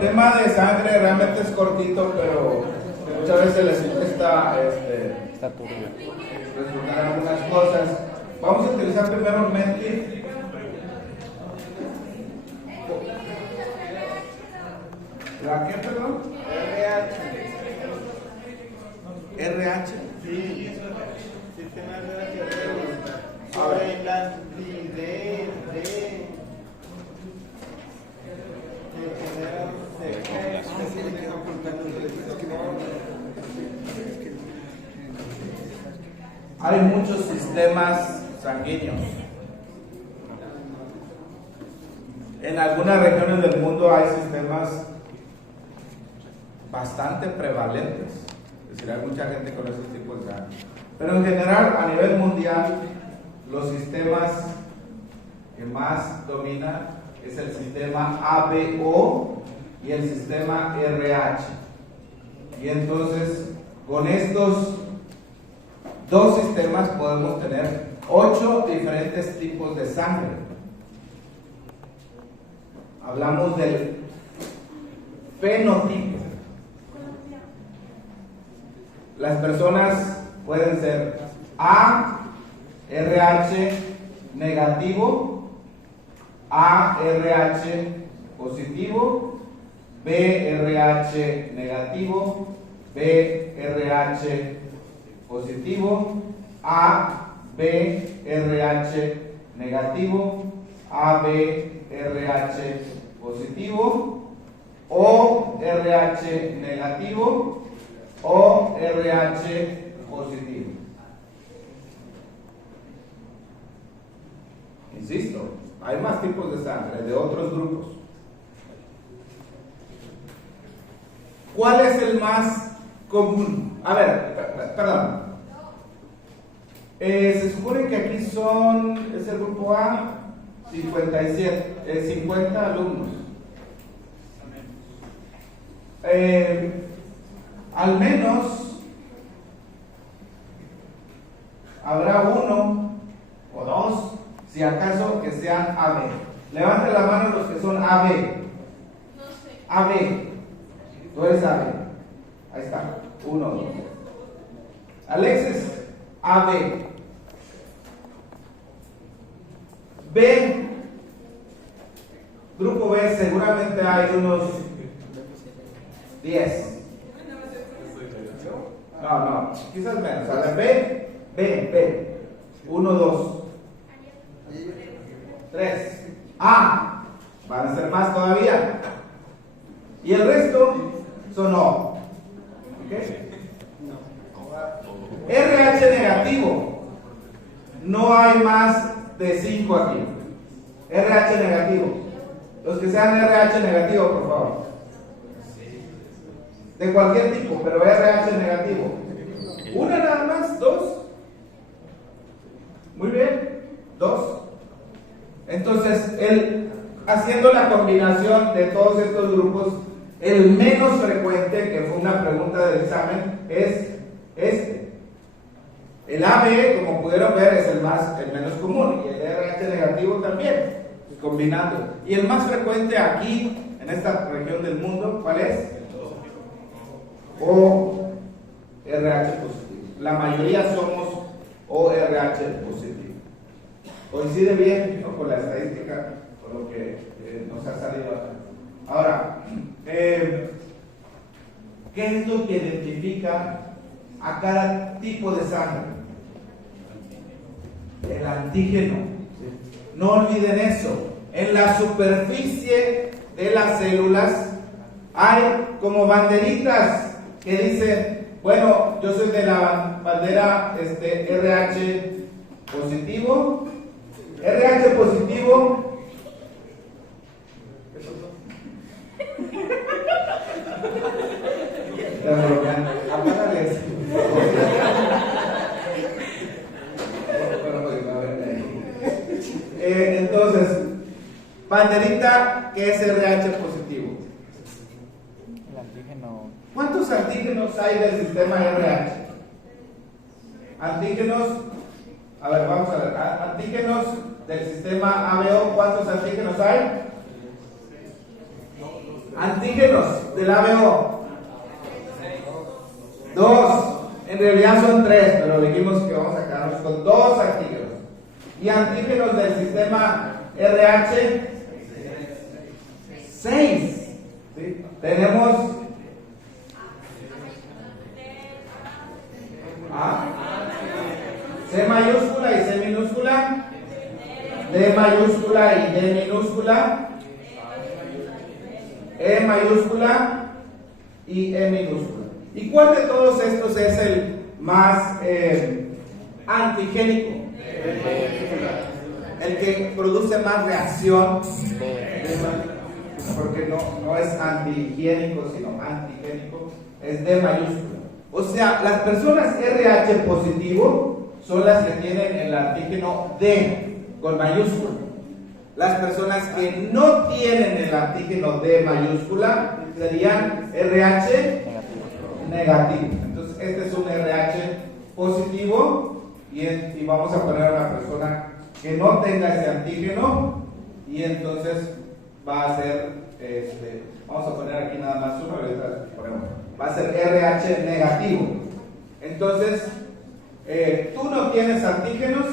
el tema de sangre realmente es cortito, pero muchas veces les cuesta responder algunas cosas. Vamos a utilizar primero Menti. ¿La qué, perdón? RH. Sí, sistema RH. Sobre la Hay muchos sistemas sanguíneos. En algunas regiones del mundo hay sistemas bastante prevalentes. Es decir, hay mucha gente con ese tipo de sangre. Pero en general, a nivel mundial, los sistemas que más dominan es el sistema ABO y el sistema RH. Y entonces, con estos dos sistemas podemos tener 8 diferentes tipos de sangre. Hablamos del fenotipo. Las personas pueden ser A, RH negativo, A, RH positivo, B, RH negativo, B, RH positivo, A, B, RH negativo, A, B, RH positivo, O, RH negativo, O, RH positivo. Insisto, hay más tipos de sangre de otros grupos. ¿Cuál es el más común? A ver, perdón. Se supone que aquí es el grupo A, 50 alumnos. Al menos habrá uno o dos, si acaso, que sean AB. Levanten la mano los que son AB. No sé. AB. Tú eres AB. Ahí está. 1, 2. Alexis, AB. B. Grupo B, seguramente hay unos 10. No, quizás menos. A ver, B. 1, 2, 3. A. Van a ser más todavía. Y el resto son O. ¿Ok? RH negativo. No hay más de 5 aquí. RH negativo. Los que sean RH negativo, por favor. De cualquier tipo, pero RH negativo. ¿Una nada más? ¿2? Muy bien. 2. Entonces, haciendo la combinación de todos estos grupos, el menos frecuente, que fue una pregunta del examen, es este. El AB, como pudieron ver, es el menos común, y el RH negativo también, combinando. Y el más frecuente aquí, en esta región del mundo, ¿cuál es? O RH positivo. La mayoría somos ORH positivo. Coincide bien, ¿no?, con la estadística, con lo que nos ha salido acá. Ahora, ¿qué es lo que identifica a cada tipo de sangre? El antígeno. No olviden eso. En la superficie de las células hay como banderitas que dicen, bueno, yo soy de la bandera RH positivo. RH positivo. Apágale eso. Entonces, banderita que es RH positivo. El antígeno. ¿Cuántos antígenos hay del sistema RH? Antígenos, a ver, vamos a ver. Antígenos del sistema ABO, ¿cuántos antígenos hay? Antígenos del ABO. 2. En realidad son 3, pero dijimos que vamos a quedarnos con 2 antígenos. Y antígenos del sistema RH, 6. ¿Sí? Tenemos A, C mayúscula y C minúscula, D mayúscula y D minúscula, E mayúscula y E minúscula. ¿Y cuál de todos estos es el más antigénico? El que produce más reacción, porque no es antihigiénico, sino antigénico, es D mayúscula. O sea, las personas RH positivo son las que tienen el antígeno D con mayúscula. Las personas que no tienen el antígeno D mayúscula serían RH negativo. Entonces, este es un RH positivo y vamos a poner a una persona que no tenga ese antígeno y entonces va a ser, vamos a poner aquí nada más uno y ahorita ponemos, va a ser RH negativo. Entonces, tú no tienes antígenos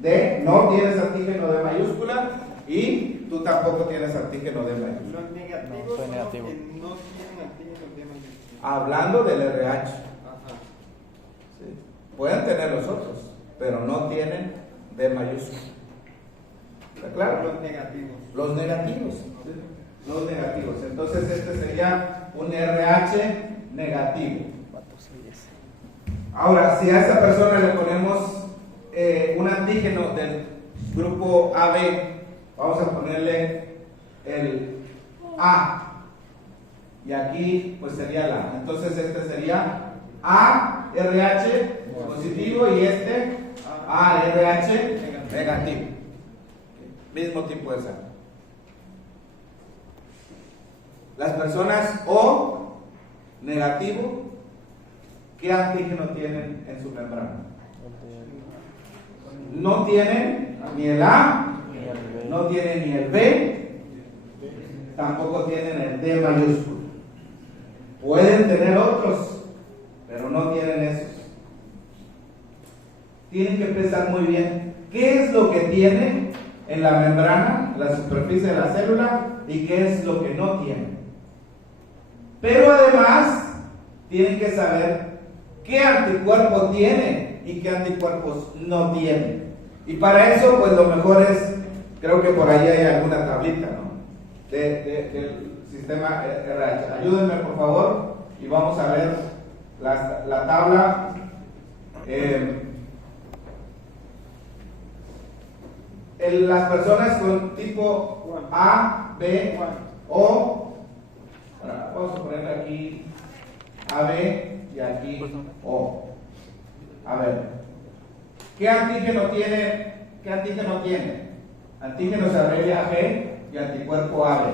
D, no tienes antígeno D mayúscula y tú tampoco tienes antígeno D mayúscula. Los negativos No, soy son los negativo. que no tienen antígenos de mayúscula. Hablando del RH. Ajá. ¿Sí? Pueden tener los otros, pero no tienen D mayúscula. ¿Está claro? Los negativos. Los negativos. ¿Sí? Los negativos. Entonces este sería un RH negativo. Ahora, si a esta persona le ponemos un antígeno del grupo AB, vamos a ponerle el A. Y aquí pues sería la. Entonces este sería ARH positivo y este ARH negativo. Mismo tipo de sangre. Las personas O negativo, ¿qué antígeno tienen en su membrana? No tienen ni el A, no tienen ni el B, tampoco tienen el D mayúsculo. Pueden tener otros, pero no tienen esos. Tienen que pensar muy bien qué es lo que tiene en la membrana, en la superficie de la célula, y qué es lo que no tiene. Pero además, tienen que saber qué anticuerpo tiene y qué anticuerpos no tiene. Y para eso, pues lo mejor es, creo que por ahí hay alguna tablita, ¿no? Del sistema RH. Ayúdenme, por favor, y vamos a ver la tabla. Las personas con tipo A, B, O, vamos a ponerle aquí AB y aquí O. A ver, ¿qué antígeno tiene? ¿Qué antígeno tiene? Antígeno se abrevia G y anticuerpo AB.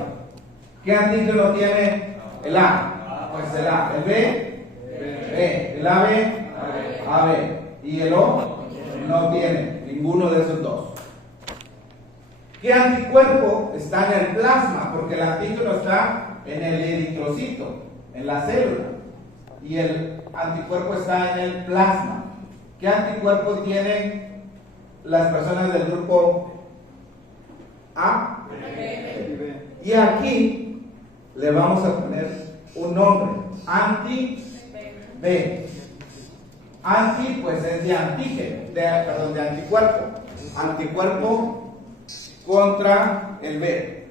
¿Qué antígeno tiene el A? Pues el A. ¿El B? B. ¿El AB? AB. ¿Y el O? No tiene ninguno de esos dos. ¿Qué anticuerpo está en el plasma? Porque el antígeno está en el eritrocito, en la célula, y el anticuerpo está en el plasma. ¿Qué anticuerpo tienen las personas del grupo A? Y aquí le vamos a poner un nombre, anti-B. Anti, pues es de antígeno, de anticuerpo. Anticuerpo contra el B.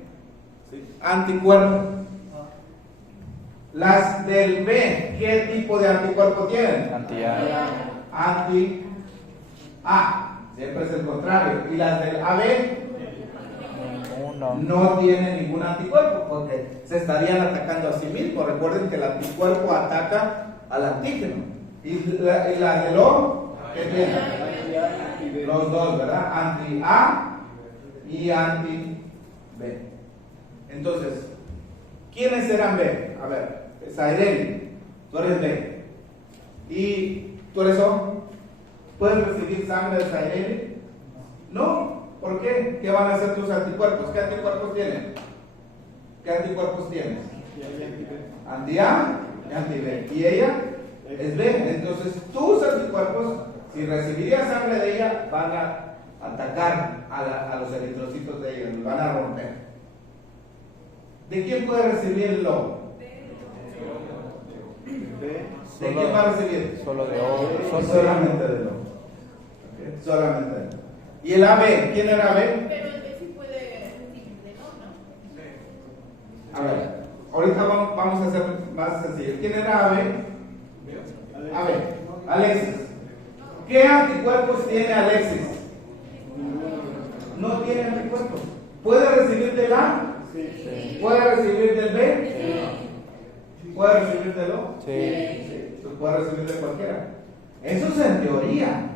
¿Sí? Anticuerpo. Las del B, ¿qué tipo de anticuerpo tienen? Anti-A. Anti-A. Siempre es el contrario. Y las del AB Ninguno. no tienen ningún anticuerpo porque se estarían atacando a sí mismos. Recuerden que el anticuerpo ataca al antígeno. Y la del O, ¿qué tienen? Los dos, ¿verdad? Anti-A y anti-B. Entonces, ¿quiénes eran B? A ver, Saireli, tú eres B. ¿Y tú eres O? ¿Puedes recibir sangre de Saireli? No. ¿Por qué? ¿Qué van a hacer tus anticuerpos? ¿Qué anticuerpos tienen? ¿Qué anticuerpos tienes? Y hay anti-B. Anti-A y anti-B. ¿Y ella? Es B. Entonces, tus anticuerpos, si recibirías sangre de ella, van a atacar a los eritrocitos de ella, los van a romper. ¿De quién puede recibirlo? B. ¿De quién va a recibir? Solo de O. Solamente de lo. Okay. Solamente de lo. ¿Y el AB? ¿Quién era AB? Pero el B sí puede recibir de no, ¿no? A ver, ahorita vamos a hacer más sencillo. ¿Quién era AB? AB. Alexis. ¿Qué anticuerpos tiene Alexis? No tiene anticuerpos. ¿Puede recibir del A? Sí. ¿Puede recibir del B? ¿Puede recibir del O? Sí. Pues puede recibir de cualquiera. Eso es en teoría.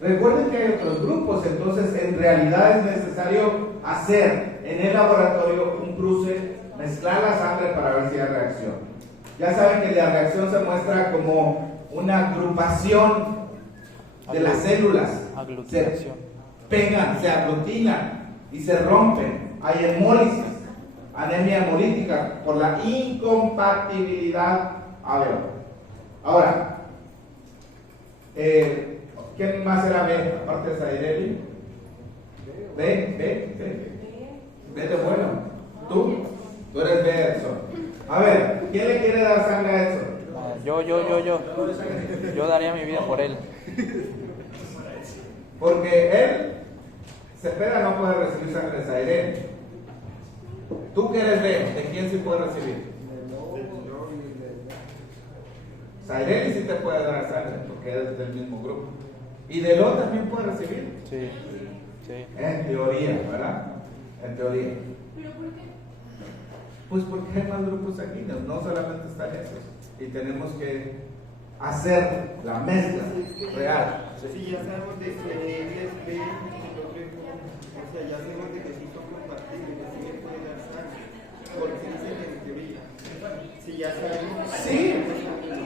Recuerden que hay otros grupos, entonces en realidad es necesario hacer en el laboratorio un cruce, mezclar la sangre para ver si hay reacción. Ya saben que la reacción se muestra como una agrupación de las células. Aglutinación. Se pegan, se aglutinan y se rompen. Hay hemólisis, anemia hemolítica por la incompatibilidad ABO. Ahora, ¿quién más era B? Aparte de Zaireli. B de bueno. ¿Tú? Tú eres B, Edson. A ver, ¿quién le quiere dar sangre a Edson? Yo. Yo daría mi vida por él. Porque él, Cepeda no puede recibir sangre de Zaireli. ¿Tú que eres B? ¿De quién sí puede recibir? Zaireli sí te puede dar sangre porque es del mismo grupo. ¿Y de lo también puede recibir? Sí. En teoría, ¿verdad? En teoría. ¿Pero por qué? Pues porque hay más grupos sanguíneos, no solamente están esos. Y tenemos que hacer la mezcla real. Sí, ya sabemos de que él es B, o sea, ya sabemos de que sí son compatibles, así que puede dar sangre. Porque dicen en teoría. Sí, ya sabemos. Sí,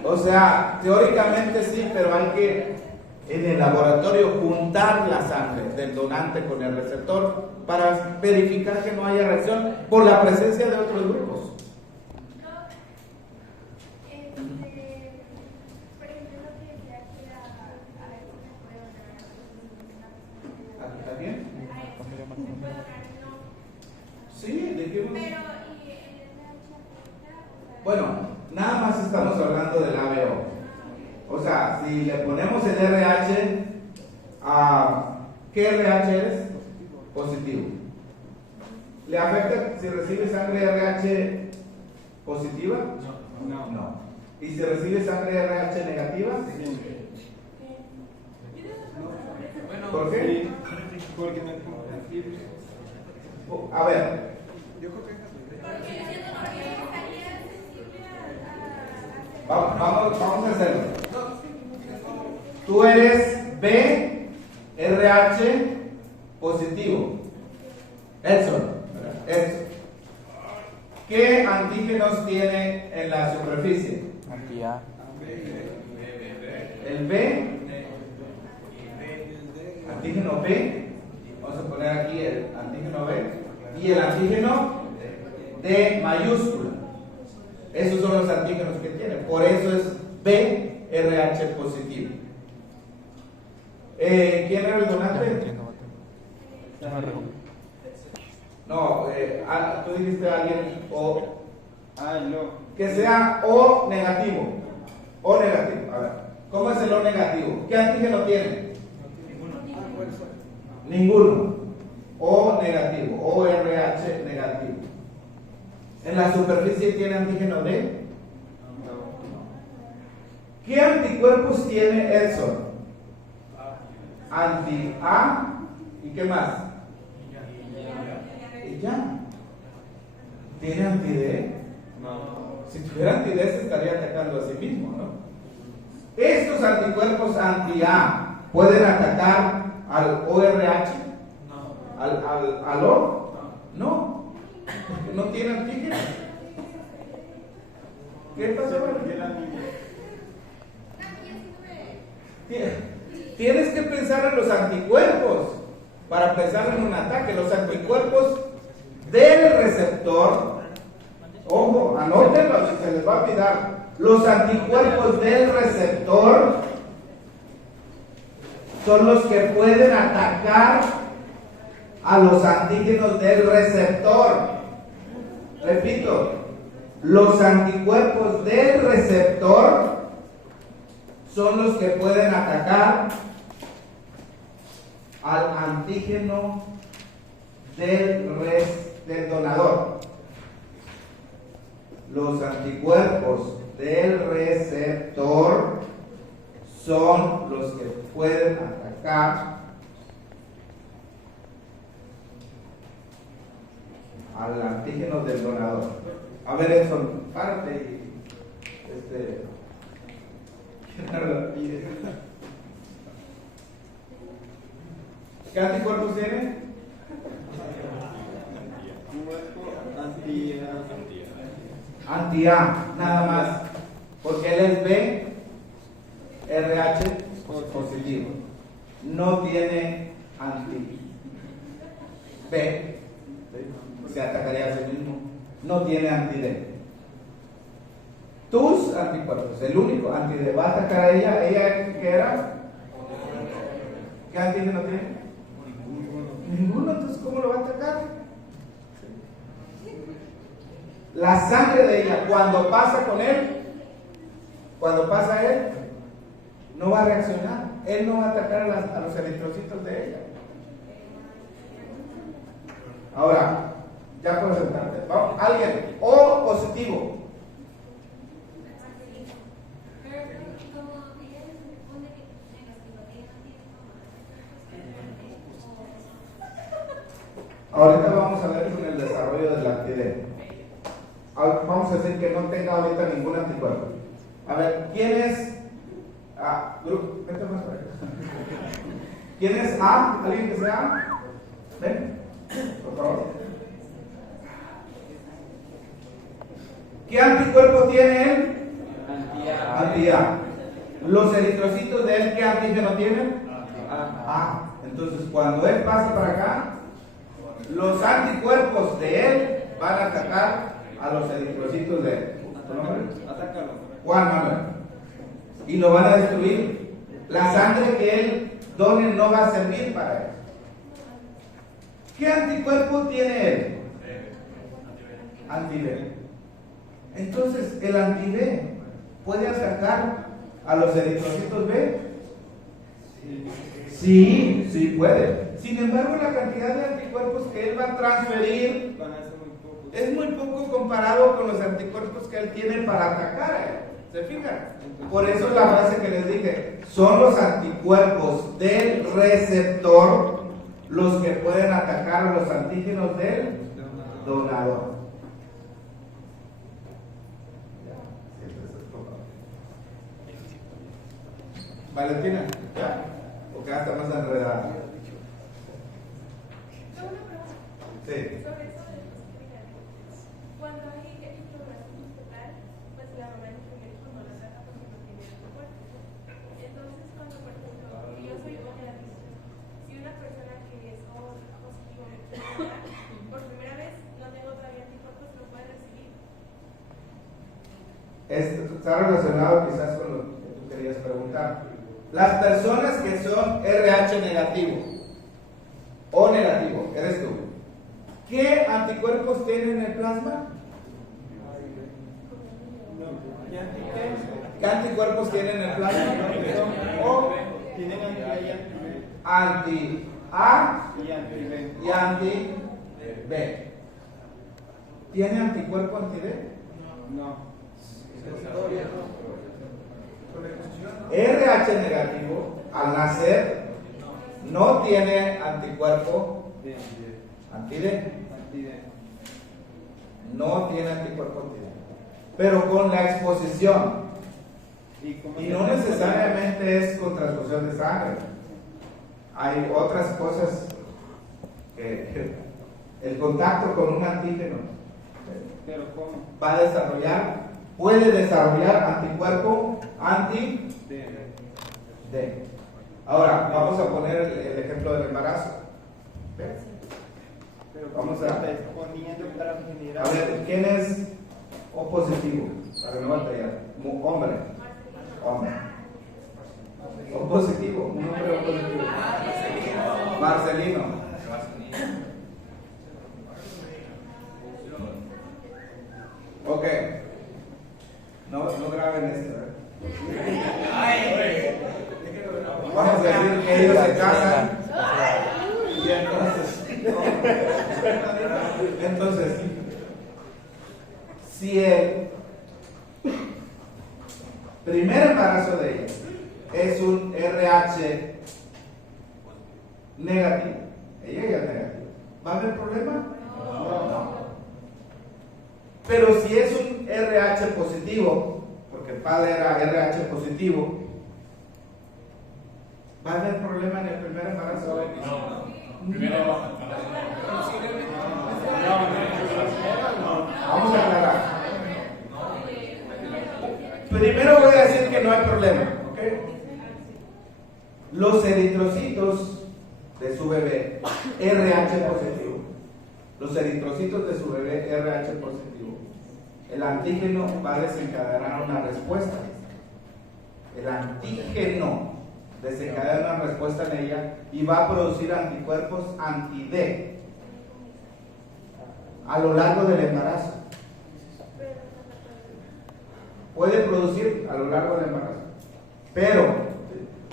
o sea, teóricamente sí, pero hay que en el laboratorio juntar la sangre del donante con el receptor para verificar que no haya reacción por la presencia de otros grupos. Por ejemplo, lo que decía que a ver si me puede donar ¿Está bien? a eso me puede donar no. Sí, ¿de qué? Pero, ¿y el RH afecta? Bueno, nada más estamos hablando del ABO. O sea, si le ponemos el RH, ¿qué RH es? Positivo. ¿Le afecta si recibe sangre RH positiva? No. ¿Y si recibe sangre RH negativa? ¿Por qué? Sí, porque no es compatible. A ver, vamos a hacerlo. Tú eres B, RH positivo. Edson. ¿Qué antígenos tiene en la superficie? Anti-A. El B, antígeno B, vamos a poner aquí el antígeno B, y el antígeno D mayúscula. Esos son los antígenos que tiene, por eso es B, RH positivo. ¿Quién era el donante? No, tú dijiste a alguien O. No. Que sea O negativo. O negativo. A ver, ¿cómo es el O negativo? ¿Qué antígeno tiene? Ninguno. O negativo. O RH negativo. ¿En la superficie tiene antígeno D? ¿Qué anticuerpos tiene Edson? Anti-A. ¿Y qué más? Y ya. ¿Tiene anti-D? No. Si tuviera anti-D se estaría atacando a sí mismo, ¿no? ¿Estos anticuerpos anti-A pueden atacar al ORH? No. ¿Al O? No. Porque no tiene antígeno. ¿Qué pasó? Tienes que pensar en los anticuerpos para pensar en un ataque. Los anticuerpos del receptor Ojo, anótenlo si se les va a olvidar. Los anticuerpos del receptor son los que pueden atacar a los antígenos del receptor. Repito, los anticuerpos del receptor son los que pueden atacar al antígeno del donador. Los anticuerpos del receptor son los que pueden atacar al antígeno del donador. A ver, Edson, párate y ¿qué anticuerpos tiene? Anti-A, nada más, porque él es B, RH positivo. No tiene anti-B, se atacaría a sí mismo. No tiene anti-D. Tus anticuerpos, el único anti-D va a atacar a ella. ¿Ella qué era? ¿Qué antígeno tiene? Ninguno, entonces ¿cómo lo va a atacar? La sangre de ella, cuando pasa con él, cuando pasa a él, no va a reaccionar. Él no va a atacar a los eritrocitos de ella. Ahora, ya puedes sentarte. Vamos, alguien, O positivo. Ahorita vamos a ver con el desarrollo del anti-D. Vamos a decir que no tenga ahorita ningún anticuerpo. A ver, ¿quién es? Vete más para acá. ¿Quién es A? ¿Alguien que sea A? Ven, por favor. ¿Qué anticuerpo tiene él? Anti-A. ¿Los eritrocitos de él qué antígeno tienen? A. Entonces, cuando él pasa para acá, los anticuerpos de él van a atacar a los eritrocitos de él. ¿Tu nombre? Juan Manuel. Y lo van a destruir. La sangre que él done no va a servir para él. ¿Qué anticuerpo tiene él? Anti-B. Entonces, el anti-B puede atacar a los eritrocitos B. Sí puede. Sin embargo, la cantidad de anticuerpos que él va a transferir es muy poco comparado con los anticuerpos que él tiene para atacar a él. ¿Se fijan? Por eso es la frase que les dije. Son los anticuerpos del receptor los que pueden atacar a los antígenos del donador. Valentina, ¿ya? ¿O quedaste más enredada? Tengo una pregunta. Sí. Sobre eso de los anticuerpos. Cuando hay inflamación total, pues la mamá en el no la saca porque no tiene anticuerpos. Entonces, cuando, por ejemplo, yo soy O negativo, si una persona que es O positivo me quiere sacar, por primera vez no tengo todavía anticuerpos, ¿lo puede recibir? Esto está relacionado quizás con lo que tú querías preguntar. Las personas que son RH negativo o negativo, eres tú. ¿Qué anticuerpos tienen en el plasma? ¿Qué anticuerpos tienen en el plasma? O tienen Anti-A y anti-B. ¿Tiene anticuerpo anti-B? No. RH negativo al nacer no tiene anticuerpo anti-D. No tiene anticuerpo anti-D. Pero con la exposición, y no necesariamente es con transfusión de sangre, hay otras cosas que el contacto con un antígeno Pero ¿cómo? va a desarrollar, puede desarrollar anticuerpo anti-D. Ahora, vamos a poner el ejemplo del embarazo. ¿Ves? Pero Vamos ¿cómo a- se está exponiendo para generar? A ver, ¿quién es o positivo? Para no batallar. Hombre. Hombre. O positivo. Un hombre o positivo. Marcelino. Ok. No graben esto. Vamos a decir que ellos se casan. Y entonces, si el primer embarazo de ella es un RH negativo, ella ya es negativa, ¿va a haber problema? No. Pero si es un RH positivo, porque el padre era RH positivo, ¿va a haber problema en el primer embarazo? Vamos a aclarar. Primero voy a decir que no hay problema, ¿ok? Los eritrocitos de su bebé RH positivo, los eritrocitos de su bebé RH positivo, el antígeno va a desencadenar una respuesta. El antígeno desencadena una respuesta en ella y va a producir anticuerpos anti-D a lo largo del embarazo. Puede producir a lo largo del embarazo, pero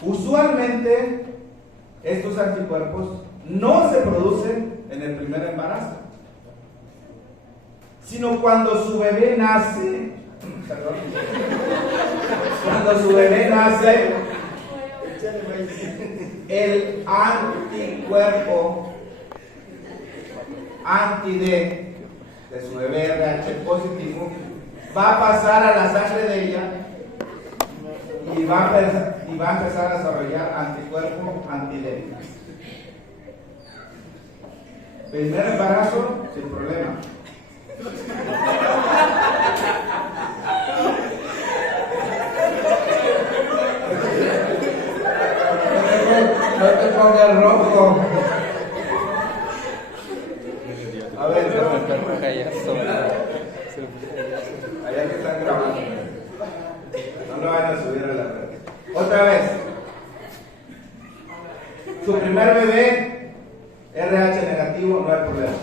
usualmente estos anticuerpos no se producen en el primer embarazo, sino cuando su bebé nace. Perdón. Cuando su bebé nace, el anticuerpo anti-D de su bebé RH positivo va a pasar a la sangre de ella y va a empezar a desarrollar anticuerpo anti-D. Primer embarazo sin problema. No te pongas rojo. A ver, allá que están grabando. No lo vayan a subir a la red. Otra vez. Su primer bebé, RH negativo, no hay problema.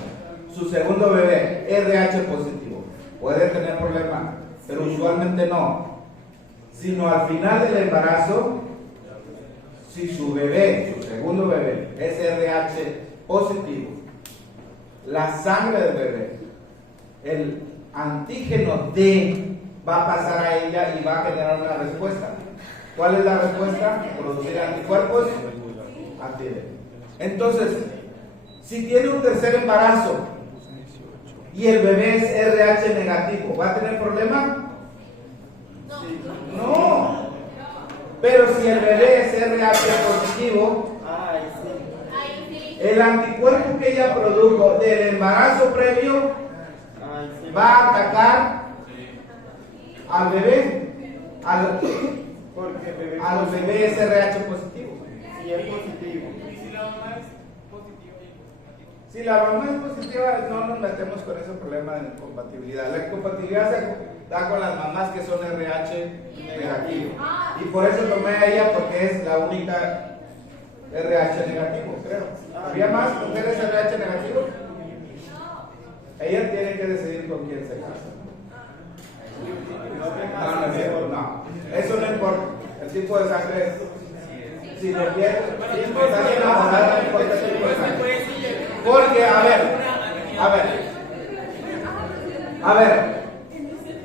Su segundo bebé, RH positivo, puede tener problema, pero usualmente no. Sino al final del embarazo, si su bebé, su segundo bebé, es RH positivo, la sangre del bebé, el antígeno D va a pasar a ella y va a generar una respuesta. ¿Cuál es la respuesta? Producir anticuerpos anti-D. Entonces, si tiene un tercer embarazo y el bebé es RH negativo, ¿va a tener problema? No. Pero si el bebé es RH positivo, el anticuerpo que ella produjo del embarazo previo va a atacar al bebé, al bebé es RH positivo. Si es positivo. Si la mamá es positiva, no nos metemos con ese problema de incompatibilidad. La incompatibilidad se da con las mamás que son RH negativo. Y por eso tomé a ella, porque es la única RH negativo, creo. ¿Había más mujeres RH negativo? Ella tiene que decidir con quién se casa. No, no es cierto, no. Eso no importa. El tipo de sangre, si le pierde, si está bien enamorada, no importa el tipo de sangre. Porque, a ver,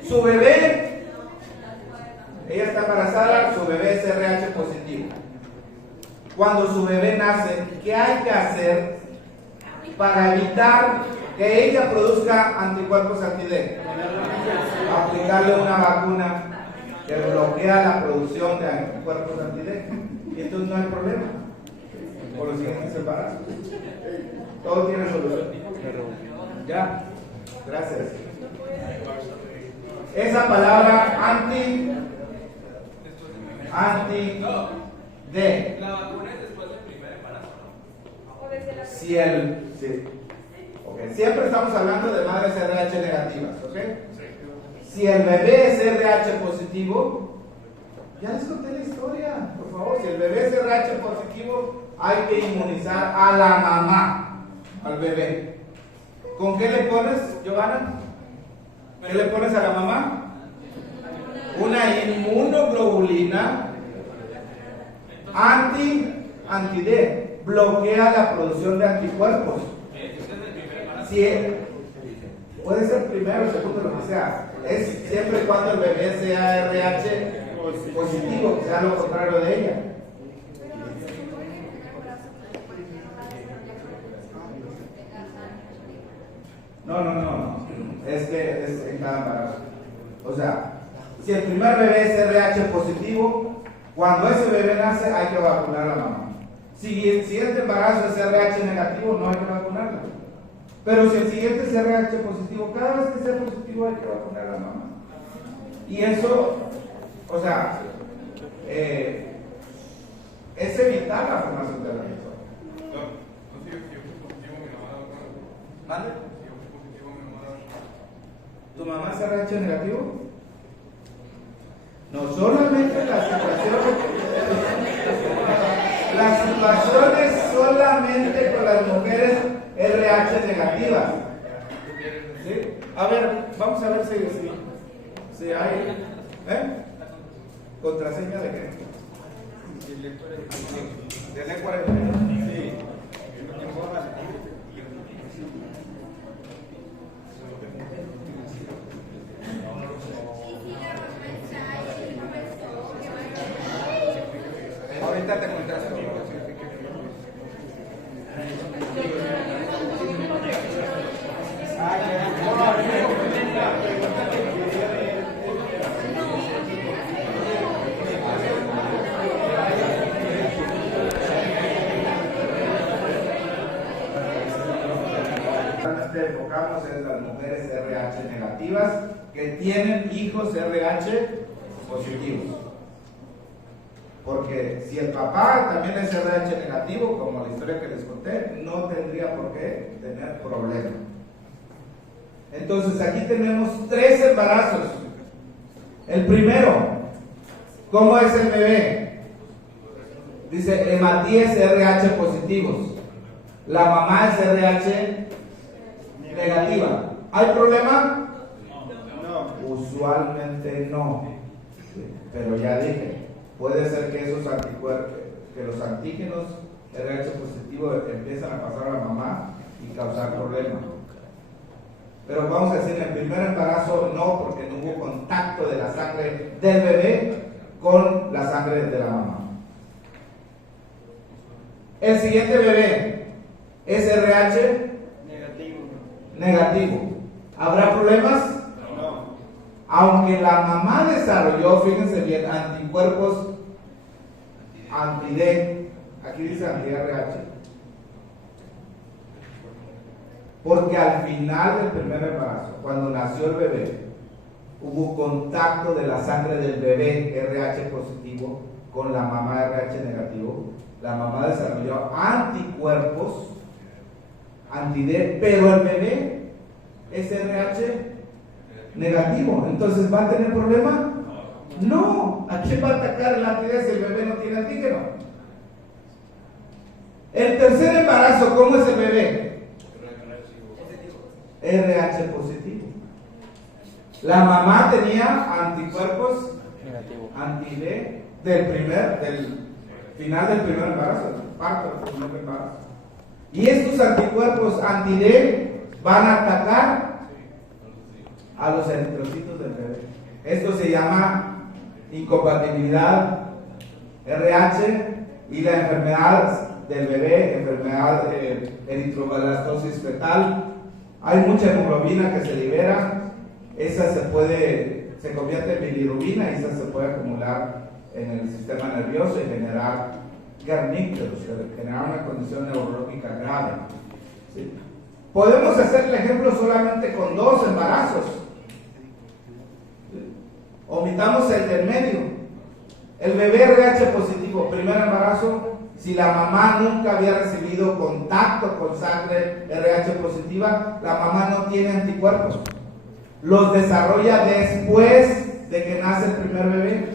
su bebé, ella está embarazada, su bebé es RH positivo. Cuando su bebé nace, ¿qué hay que hacer para evitar que ella produzca anticuerpos anti-D? Aplicarle una vacuna que bloquea la producción de anticuerpos anti-D. Y entonces no hay problema por los siguientes embarazos. Todo tiene solución. Ya, gracias. Esa palabra anti-D. La vacuna es después del primer embarazo, ¿no? Sí. Okay. Siempre estamos hablando de madres RH negativas, ¿ok? Si el bebé es RH positivo, ya les conté la historia, por favor. Si el bebé es RH positivo, hay que inmunizar a la mamá, al bebé. ¿Con qué le pones, Giovanna? ¿Qué le pones a la mamá? Una inmunoglobulina anti-D. Bloquea la producción de anticuerpos. Si puede ser primero, segundo, lo que sea. Es siempre y cuando el bebé sea RH positivo, que sea lo contrario de ella. No. Es que es en cada embarazo. O sea, si el primer bebé es RH positivo, cuando ese bebé nace hay que vacunar a la mamá. Si el siguiente embarazo es RH negativo, no hay que vacunarla. Pero si el siguiente es RH positivo, cada vez que sea positivo hay que vacunar a la mamá. Y eso, o sea, es evitar la formación de la persona. ¿Vale? ¿Tu mamá es RH negativo? No, solamente las situaciones solamente con las mujeres RH negativas. ¿Sí? A ver, vamos a ver si hay contraseña de qué. ¿De L40? Sí. Ahorita te contesto. Enfocamos en las mujeres RH negativas que tienen hijos RH positivos. Porque si el papá también es RH negativo, como la historia que les conté, no tendría por qué tener problema. Entonces aquí tenemos 3 embarazos. El primero, ¿cómo es el bebé? Dice hematíes RH positivos. La mamá es RH negativa. ¿Hay problema? No. Usualmente no. Pero ya dije, puede ser que esos anticuerpos, que los antígenos RH positivo empiezan a pasar a la mamá y causar problemas. Pero vamos a decir, en el primer embarazo no, porque no hubo contacto de la sangre del bebé con la sangre de la mamá. El siguiente bebé es RH negativo. ¿Habrá problemas? No. Aunque la mamá desarrolló, fíjense bien, anticuerpos anti-D, aquí dice anti-RH, porque al final del primer embarazo, cuando nació el bebé, hubo contacto de la sangre del bebé RH positivo con la mamá RH negativo. La mamá desarrolló anticuerpos anti-D, pero el bebé es RH negativo. Entonces, ¿va a tener problema? No. ¿A quién va a atacar el anti-D si el bebé no tiene antígeno? El tercer embarazo, ¿cómo es el bebé? RH positivo. La mamá tenía anticuerpos anti-D del final del primer embarazo, parto del primer embarazo. Y estos anticuerpos anti-D van a atacar a los eritrocitos del bebé. Esto se llama incompatibilidad RH y la enfermedad del bebé, enfermedad de eritroblastosis fetal. Hay mucha hemoglobina que se libera, esa se convierte en bilirrubina y esa se puede acumular en el sistema nervioso y generar garnículos, generar una condición neurológica grave. ¿Sí? Podemos hacer el ejemplo solamente con 2 embarazos. ¿Sí? Omitamos el del medio. El bebé RH positivo, primer embarazo, si la mamá nunca había recibido contacto con sangre RH positiva, la mamá no tiene anticuerpos. los desarrolla después de que nace el primer bebé.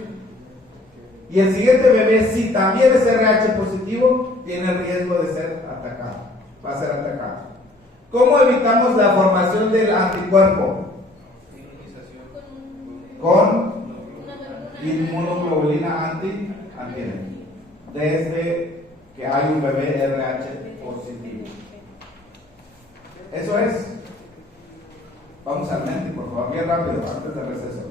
Y el siguiente bebé, si también es RH positivo, tiene el riesgo de ser atacado, va a ser atacado. ¿Cómo evitamos la formación del anticuerpo? Con inmunoglobulina anti-antígeno, desde que hay un bebé RH positivo. Eso es. Vamos al mente, por favor, bien rápido, antes del receso.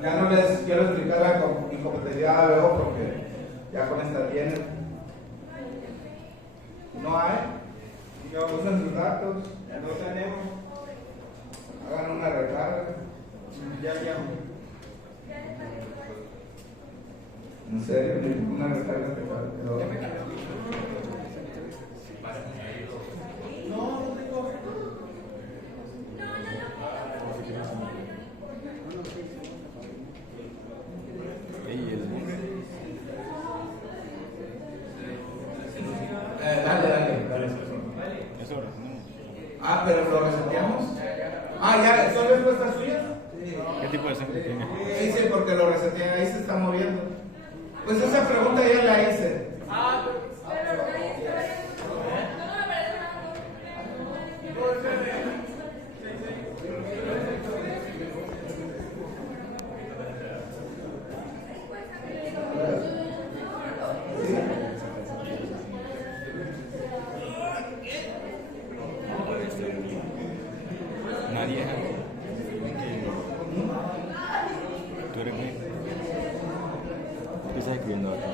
Ya no les quiero explicar la incompatibilidad de ABO porque ya con esta tienen. ¿No hay? Usen sus datos. No tenemos. Hagan una recarga. Ya. ¿En serio? Una recarga que quedó. Dale. Ah, pero lo reseteamos. Ah, ya, ¿son respuestas suyas? ¿Qué tipo de sangre tiene? Sí, porque lo reseteé, ahí se está moviendo. Pues esa pregunta ya la hice. Pero nadie sabe. No me parece nada. Nadie. ¿Tú eres qué? ¿Qué estás escribiendo acá?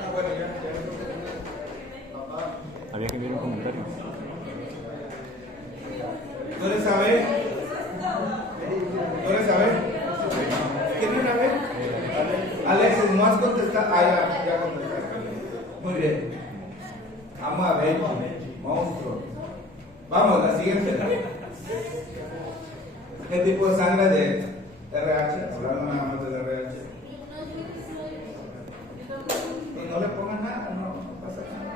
Había que enviar un comentario. ¿Tú eres Abel? ¿Tú eres Abel? ¿Quién es Abel? Alexis, ¿no has contestado? Ah, ya contestaste. Muy bien. Amo a Abel, monstruo. Vamos, la siguiente. ¿Qué tipo de sangre de RH? Hablando nada más de RH. Y no le pongan nada, no pasa nada.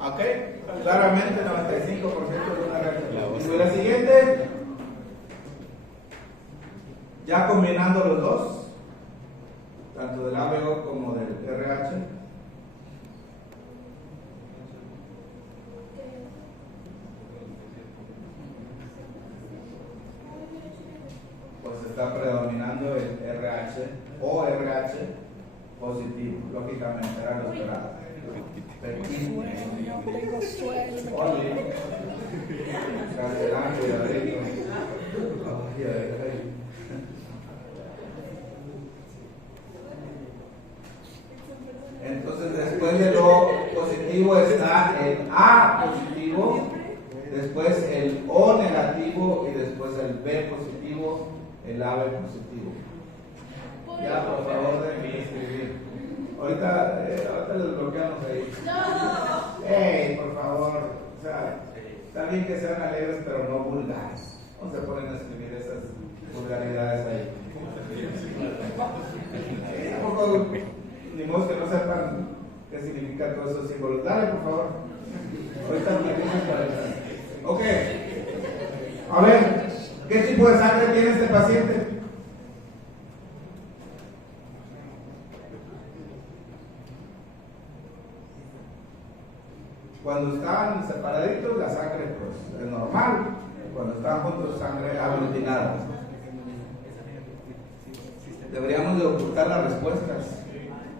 Ok, claramente 95% de una RH. Y la siguiente, ya combinando los dos, tanto del ABO como del RH. Pues está predominando el RH o RH positivo, lógicamente era lo esperado. No tengo sueño. Oye, cancelando, cuidadito. Ay. Entonces, después de lo positivo está el A positivo, después el O negativo y después el B positivo, el AB positivo. Ya, por favor, déjenme escribir. Ahorita les bloqueamos ahí. ¡Ey, por favor! O sea, está bien que sean alegres, pero no vulgares. No se ponen a escribir esas vulgaridades ahí. Tampoco, ni modo que no sepan qué significa todos esos símbolos. Dale, por favor. Ahorita platicamos para eso. Ok. A ver, ¿qué tipo de sangre tiene este paciente? Cuando estaban separaditos, la sangre pues es normal. Cuando están juntos, sangre aglutinada. Deberíamos de ocultar las respuestas.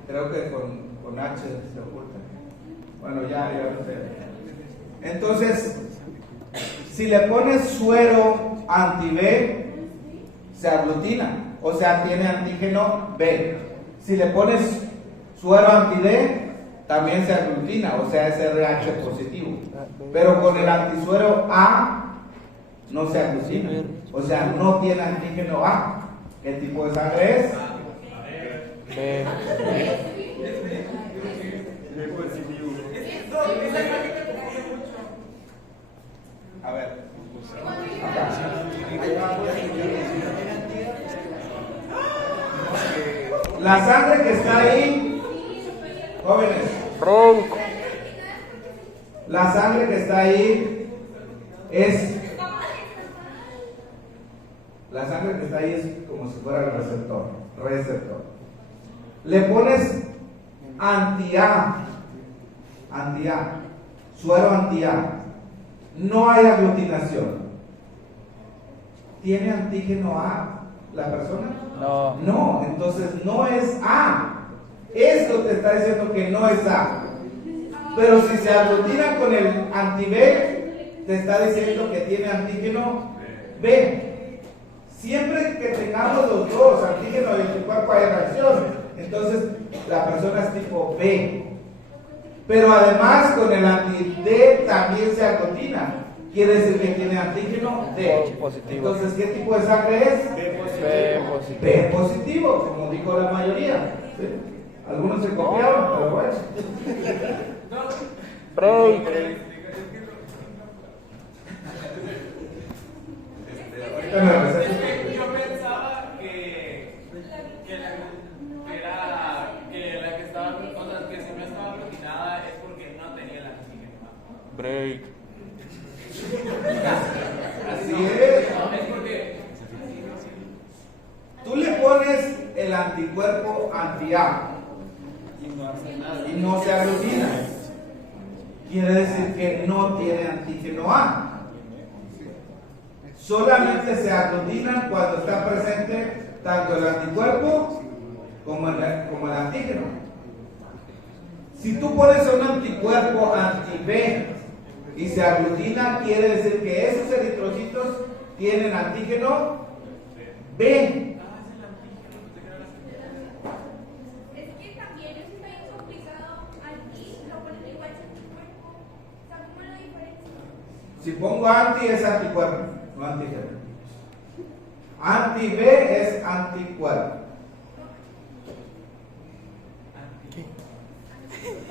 Creo que con H se oculta. Bueno, ya no sé. Entonces, si le pones suero anti-B, se aglutina. O sea, tiene antígeno B. Si le pones suero anti-D, también se aglutina, o sea, es RH positivo. Pero con el antisuero A no se aglutina, o sea, no tiene antígeno A. ¿Qué tipo de sangre es? B. A ver. La sangre que está ahí, jóvenes, Ronco. La sangre que está ahí es... La sangre que está ahí es como si fuera el receptor. Le pones anti-A, suero anti-A. No hay aglutinación. ¿Tiene antígeno A la persona? No. No, entonces no es A. Esto te está diciendo que no es A. Pero si se aglutina con el anti-B, te está diciendo que tiene antígeno B. Siempre que tengamos los dos, antígeno y anticuerpo, hay reacción. Entonces, la persona es tipo B. Pero además, con el anti-D también se aglutina. Quiere decir que tiene antígeno D. Positivo. Entonces, ¿qué tipo de sangre es? B positivo. B positivo, como dijo la mayoría. ¿Sí? Algunos se copiaron, pero bueno. Break. Yo pensaba que la que estaba, o sea, que si no estaba aglutinada es porque no tenía el antígeno. Break. Así es. Es porque Tú le pones el anticuerpo anti-A y no se aglutina. Quiere decir que no tiene antígeno A. Solamente se aglutinan cuando está presente tanto el anticuerpo como el antígeno. Si tú pones un anticuerpo anti-B y se aglutina, quiere decir que esos eritrocitos tienen antígeno B. Es que también eso está bien complicado. Aquí lo ponen igual que anticuerpo. O sea, ¿cómo la diferencia? Si pongo anti es anticuerpo, no antígeno. Anti-B es anticuerpo.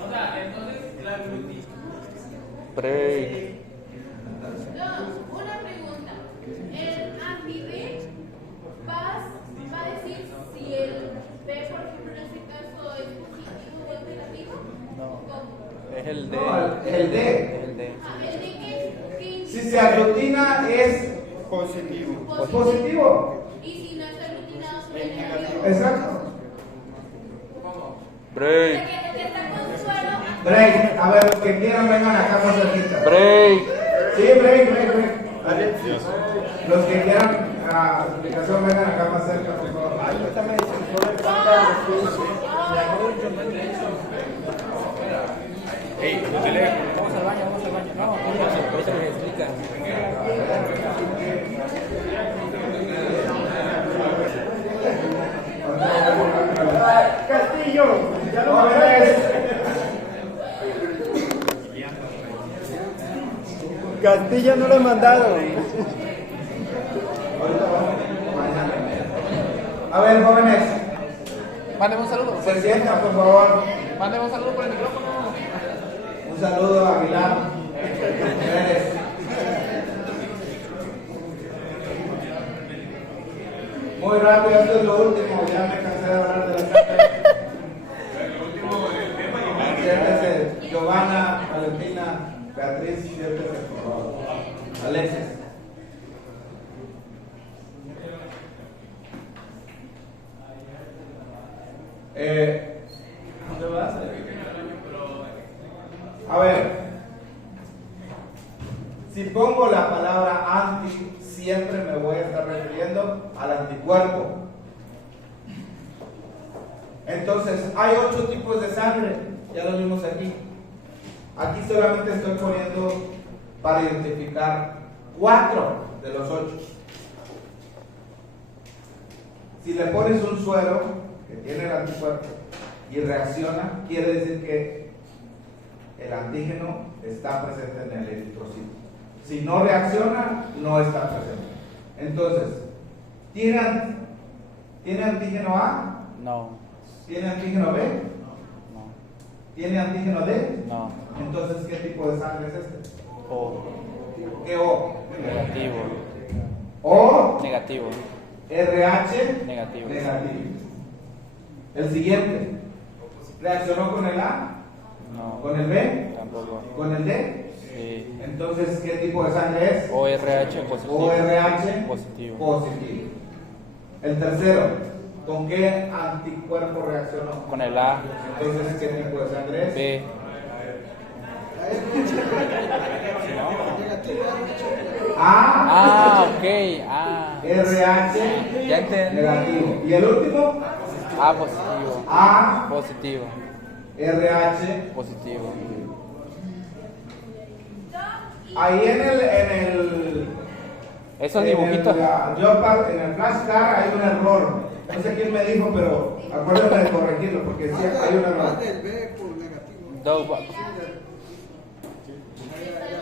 o sea, entonces la glutina. Break. No, una pregunta. El anti-B va a decir si el B, por ejemplo, en este caso es positivo o es negativo. No. ¿Cómo? Es el D. No, el D. El D. Ah, el de qué Si se aglutina es Positivo. positivo. Y si no está aglutinado Es es negativo. negativo. Exacto. O Break. sea, que está con suelo. Break. A ver, los que quieran vengan acá más cerquita. Break. Sí, break. Alexis. Los que quieran explicación vengan acá más cerca, por favor. Ay, ahorita me dicen, solo le falta refugio. Vamos al baño. No, ahorita les explica. Castillo, ya lo Jóvenes, Castillo no lo he mandado. a ver, jóvenes, Mándeme un saludo. se sientan, por favor. Mándeme un saludo por el micrófono. Un saludo a Aguilar. Pérez. Muy rápido, esto es lo último, ya me cansé de hablar de la sangre. Siéntese, Giovanna, Valentina, Beatriz, siéntese, por favor. Alexis. ¿Dónde vas? A ver, si pongo la palabra anti, siempre me voy a estar refiriendo al anticuerpo. Entonces, hay 8 tipos de sangre, ya lo vimos aquí. Aquí solamente estoy poniendo para identificar 4 de los 8. Si le pones un suero que tiene el anticuerpo y reacciona, quiere decir que el antígeno está presente en el eritrocito. Si no reacciona, no está presente. Entonces, ¿tiene antígeno A? No. ¿Tiene antígeno B? No. ¿Tiene antígeno D? No. Entonces, ¿qué tipo de sangre es este? O. ¿Qué O? Negativo. O, Negativo. RH, Negativo. negativo. El siguiente, ¿reaccionó con el A? No. ¿Con el B? Tampoco. ¿Con el D? Sí. Entonces, ¿qué tipo de sangre es? ORH positivo. ORH Positivo. positivo. El tercero, ¿con qué anticuerpo reaccionó? Con el A. Entonces, ¿qué tipo de sangre es? B. A, Ok. A. RH Ya entendí. negativo. ¿Y el último? A positivo. A, Positivo. RH. Positivo. Ahí en el Esos dibujitos. en el flashcard hay un error. No sé quién me dijo, pero acuérdenme de corregirlo porque sí hay un error.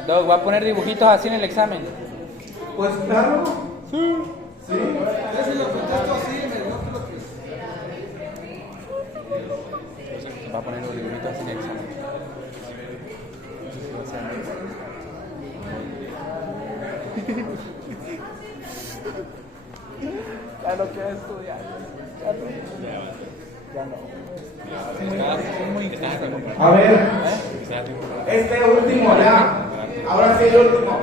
Doug, ¿va a poner dibujitos así en el examen? Pues claro. Sí. Sí. Va a poner los dibujitos así en el examen. Ya no quiero estudiar. Ya no. A ver, este último ya. Ahora sí el último.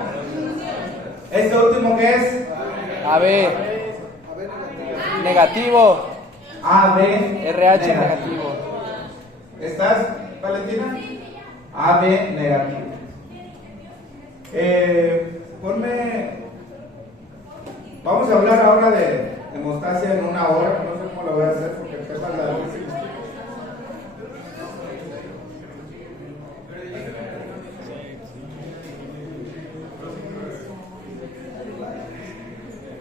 ¿Este último qué es? AB. Negativo. AB. RH negativo. ¿Estás, Valentina? AB negativo. Ponme. Vamos a hablar ahora de hemostasia en una hora. No sé cómo lo voy a hacer porque el tema es larguísimo.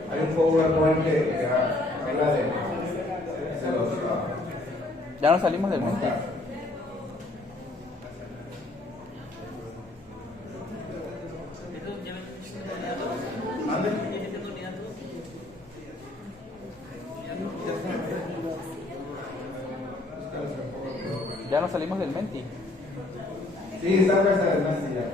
Hay un PowerPoint que habla de los. Ya nos salimos del mente. ¿Mande? Ya nos salimos del menti. Sí, está presa del Messi ya.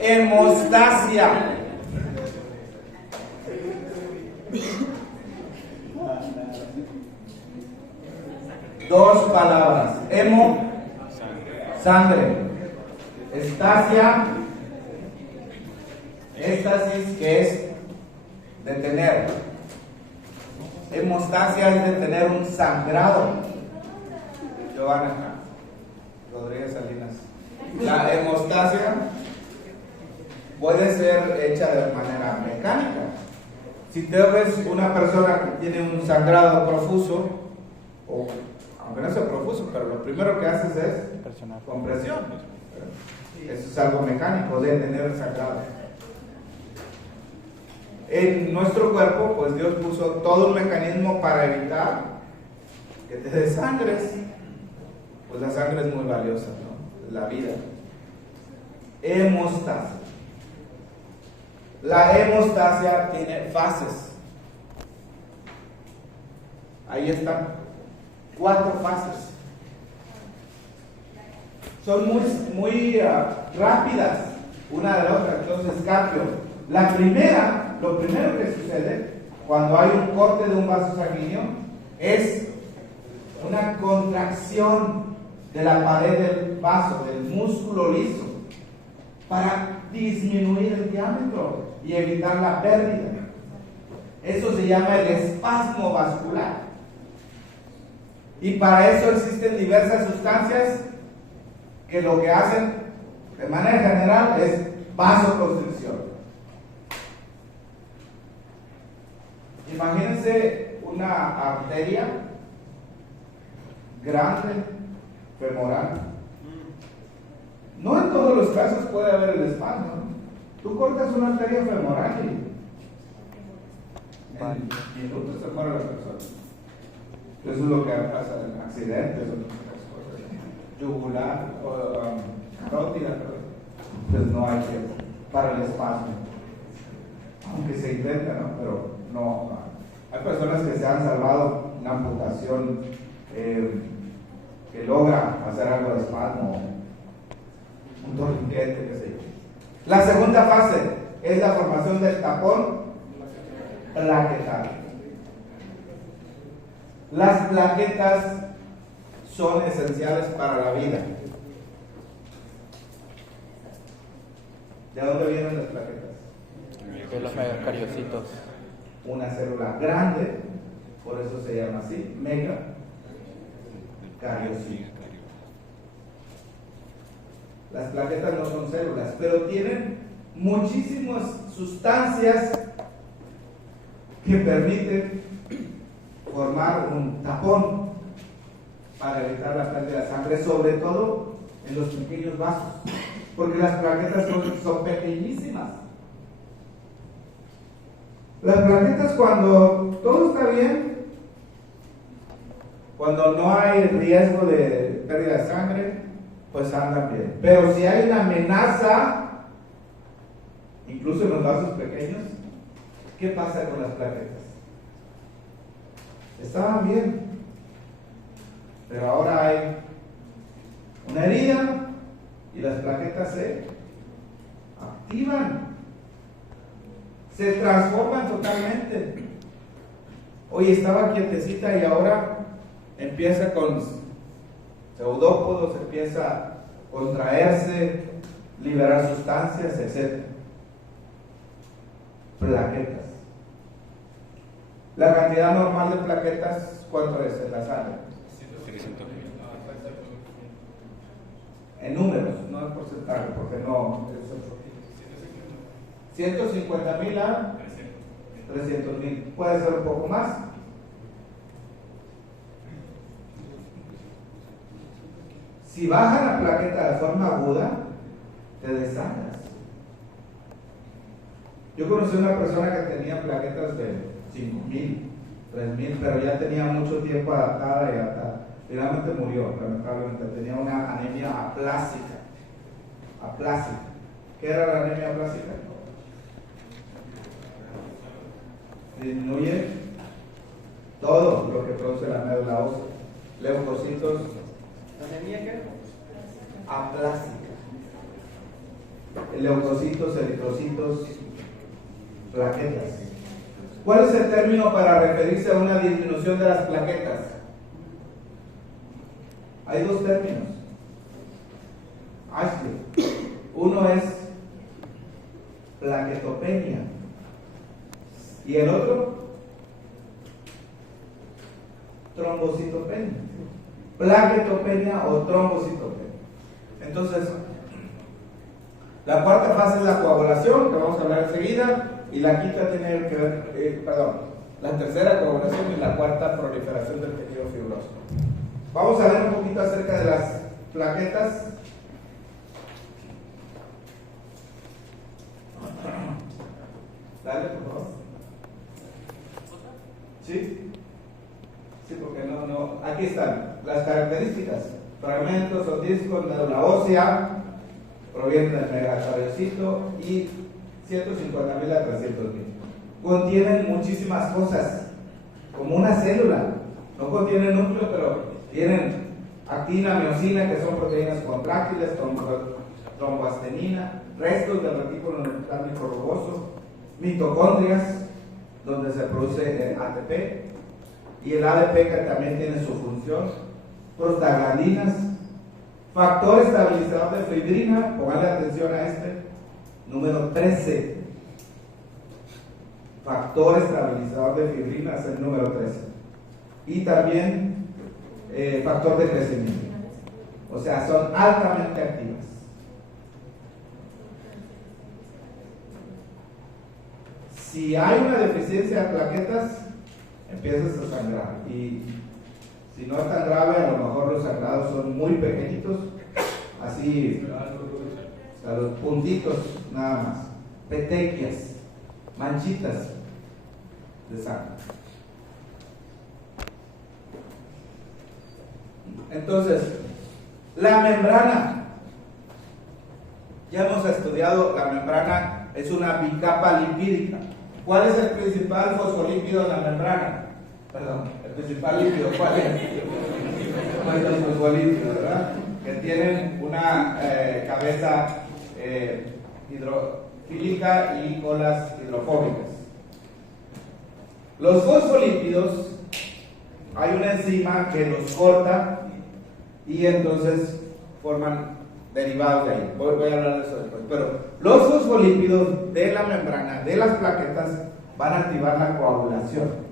Hemostasia. Dos palabras. Hemo, sangre. Estasia, éstasis, que es detener. Hemostasia es detener un sangrado. Giovanna Rodríguez Salinas. La hemostasia puede ser hecha de manera mecánica. Si te ves una persona que tiene un sangrado profuso, o aunque no sea profuso, pero lo primero que haces es Presionar. compresión. Eso es algo mecánico, de tener el sangrado. En nuestro cuerpo, pues Dios puso todo un mecanismo para evitar que te desangres. Pues la sangre es muy valiosa, ¿no? La vida. Hemostasia. La hemostasia tiene fases. Ahí están. 4 fases. Son muy rápidas una de la otra. Entonces, cambio. Lo primero que sucede cuando hay un corte de un vaso sanguíneo es una contracción de la pared del vaso, del músculo liso, para disminuir el diámetro y evitar la pérdida. Eso se llama el espasmo vascular. Y para eso existen diversas sustancias que lo que hacen de manera general es vasoconstricción. Imagínense una arteria grande, femoral. No en todos los casos puede haber el espasmo, ¿no? Tú cortas una arteria femoral y en minutos se muere la persona. Eso es lo que pasa en accidentes o otras cosas. Yugular o carótida, pues no hay tiempo para el espasmo. Aunque se intenta, ¿no? Pero no. Hay personas que se han salvado una amputación que logra hacer algo de espasmo, un torniquete, qué sé yo. La segunda fase es la formación del tapón plaquetal. Las plaquetas son esenciales para la vida. ¿De dónde vienen las plaquetas? De los megacariocitos. Una célula grande, por eso se llama así, megacariocito. Las plaquetas no son células, pero tienen muchísimas sustancias que permiten formar un tapón para evitar la pérdida de sangre, sobre todo en los pequeños vasos, porque las plaquetas son pequeñísimas. Las plaquetas, cuando todo está bien, cuando no hay riesgo de pérdida de sangre, pues andan bien. Pero si hay una amenaza, incluso en los vasos pequeños, ¿qué pasa con las plaquetas? Estaban bien, pero ahora hay una herida y las plaquetas se activan, se transforman totalmente. Hoy estaba quietecita y ahora empieza con pseudópodos, empieza a contraerse, liberar sustancias, etc. Plaquetas. La cantidad normal de plaquetas, ¿cuánto es en la sangre? 300.000. En números, no en porcentaje, porque no. 150.000 a 300.000. Puede ser un poco más. Si baja la plaqueta de forma aguda, te desangras. Yo conocí a una persona que tenía plaquetas de 5.000, 3.000, pero ya tenía mucho tiempo adaptada y hasta finalmente murió, lamentablemente. Tenía una anemia aplásica. Aplásica. ¿Qué era la anemia aplásica? Disminuye todo lo que produce la médula ósea. Leucocitos. ¿Anemia qué? Aplásica. Leucocitos, eritrocitos, plaquetas. ¿Cuál es el término para referirse a una disminución de las plaquetas? Hay dos términos. Ashley. Uno es plaquetopenia y el otro trombocitopenia. Plaquetopenia o trombocitopenia. Entonces, la cuarta fase es la coagulación, que vamos a hablar enseguida, y la quinta tiene que ver, la tercera coagulación y la cuarta proliferación del tejido fibroso. Vamos a ver un poquito acerca de las plaquetas. Dale, por favor. ¿Sí? Sí, porque no. Aquí están las características. Fragmentos o discos, médula ósea, provienen del megacariocito y 150.000 a 300.000. Contienen muchísimas cosas, como una célula. No contienen núcleo, pero tienen actina, miosina, que son proteínas contráctiles, tromboastenina, restos del retículo endotérmico rugoso, mitocondrias, donde se produce el ATP, y el ADP, que también tiene su función, prostaglandinas, factor estabilizador de fibrina, póngale atención a este, número 13. Factor estabilizador de fibrina es el número 13. Y también factor de crecimiento. O sea, son altamente activas. Si hay una deficiencia de plaquetas, empiezas a sangrar. Y si no es tan grave, a lo mejor los sangrados son muy pequeñitos, así, o sea, los puntitos nada más, petequias, manchitas de sangre. Entonces, la membrana, ya hemos estudiado, la membrana es una bicapa lipídica. ¿Cuál es el principal fosfolípido de la membrana? Perdón, el principal lípido, ¿cuál es? pues los fosfolípidos, ¿verdad? Que tienen una cabeza hidrofílica y colas hidrofóbicas. Los fosfolípidos, hay una enzima que los corta y entonces forman derivados de ahí. Voy a hablar de eso después. Pero los fosfolípidos de la membrana de las plaquetas van a activar la coagulación.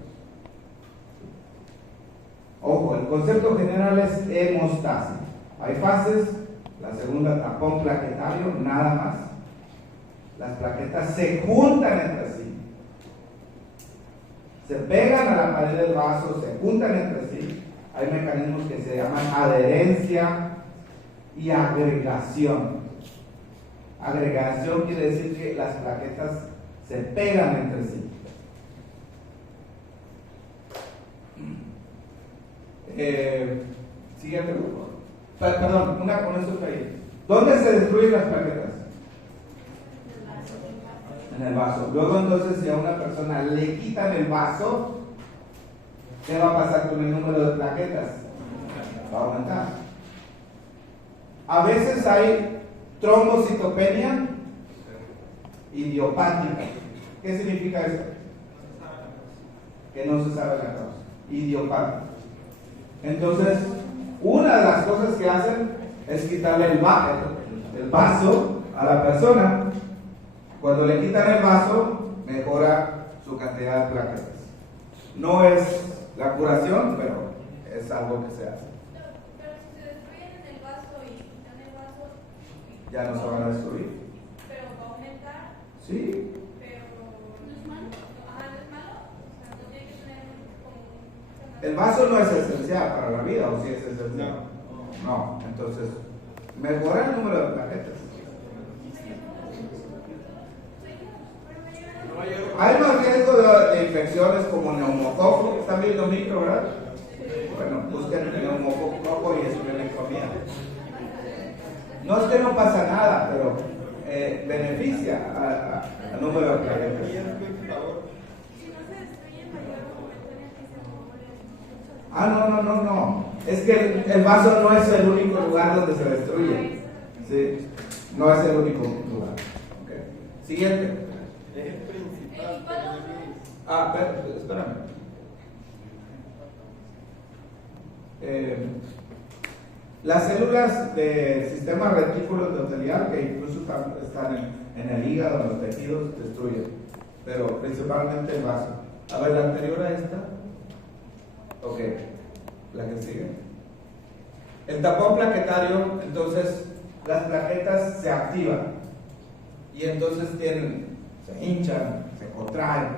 Ojo, el concepto general es hemostasis. Hay fases, la segunda tapón plaquetario, nada más. Las plaquetas se juntan entre sí, se pegan a la pared del vaso, se juntan entre sí. Hay mecanismos que se llaman adherencia y agregación. Agregación quiere decir que las plaquetas se pegan entre sí. Siguiente, por favor. Perdón, con esto está ahí. ¿Dónde se destruyen las plaquetas? En el vaso. Luego entonces, si a una persona le quitan el vaso, ¿qué va a pasar con el número de plaquetas? Va a aumentar. A veces hay trombocitopenia idiopática. ¿Qué significa eso? Que no se sabe la causa. Idiopática. Entonces, una de las cosas que hacen es quitarle el vaso a la persona. Cuando le quitan el vaso, mejora su cantidad de plaquetas. No es la curación, pero es algo que se hace. Pero si se destruyen en el vaso y quitan el vaso, Ya no se van a destruir. pero va a aumentar, Sí. pero no es malo. Ajá, no es malo. O sea, no tiene que tener como El vaso no es esencial para la vida, ¿o sí es esencial? No. Entonces, mejora el número de plaquetas. Hay más riesgo de infecciones como neumococo. ¿Están viendo micro, verdad? Bueno, busquen neumococo y esplenectomía. No es que no pasa nada, pero beneficia al número de plaquetas. Si no se destruye en mayor momento en el que se mueve. No. Es que el vaso no es el único lugar donde se destruye. Sí, no es el único lugar. Okay. Siguiente. Es el principal. Espérame. Las células del sistema retículo endotelial, que incluso están en el hígado, en los tejidos, destruyen, pero principalmente el vaso. A ver, la anterior a esta. Ok, la que sigue. El tapón plaquetario, entonces las plaquetas se activan y entonces se hinchan, se contraen,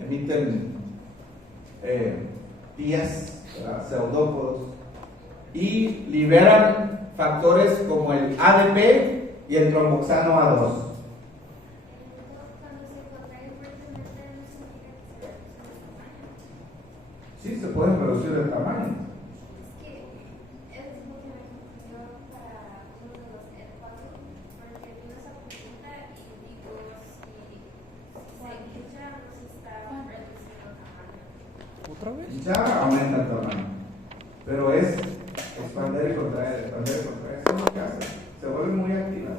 emiten vías, pseudópodos y liberan factores como el ADP y el tromboxano A2. Cuando se contrae fuertemente, no significa que se reduce el tamaño. Sí, se pueden reducir el tamaño. Es que es mucho la confusión para uno de los espacios, porque uno se apunta y digo si se hincha o si está reduciendo el tamaño. ¿Otra vez? Ya aumenta el tamaño, pero es expander y contraer, eso es lo que hace. Se vuelven muy activas,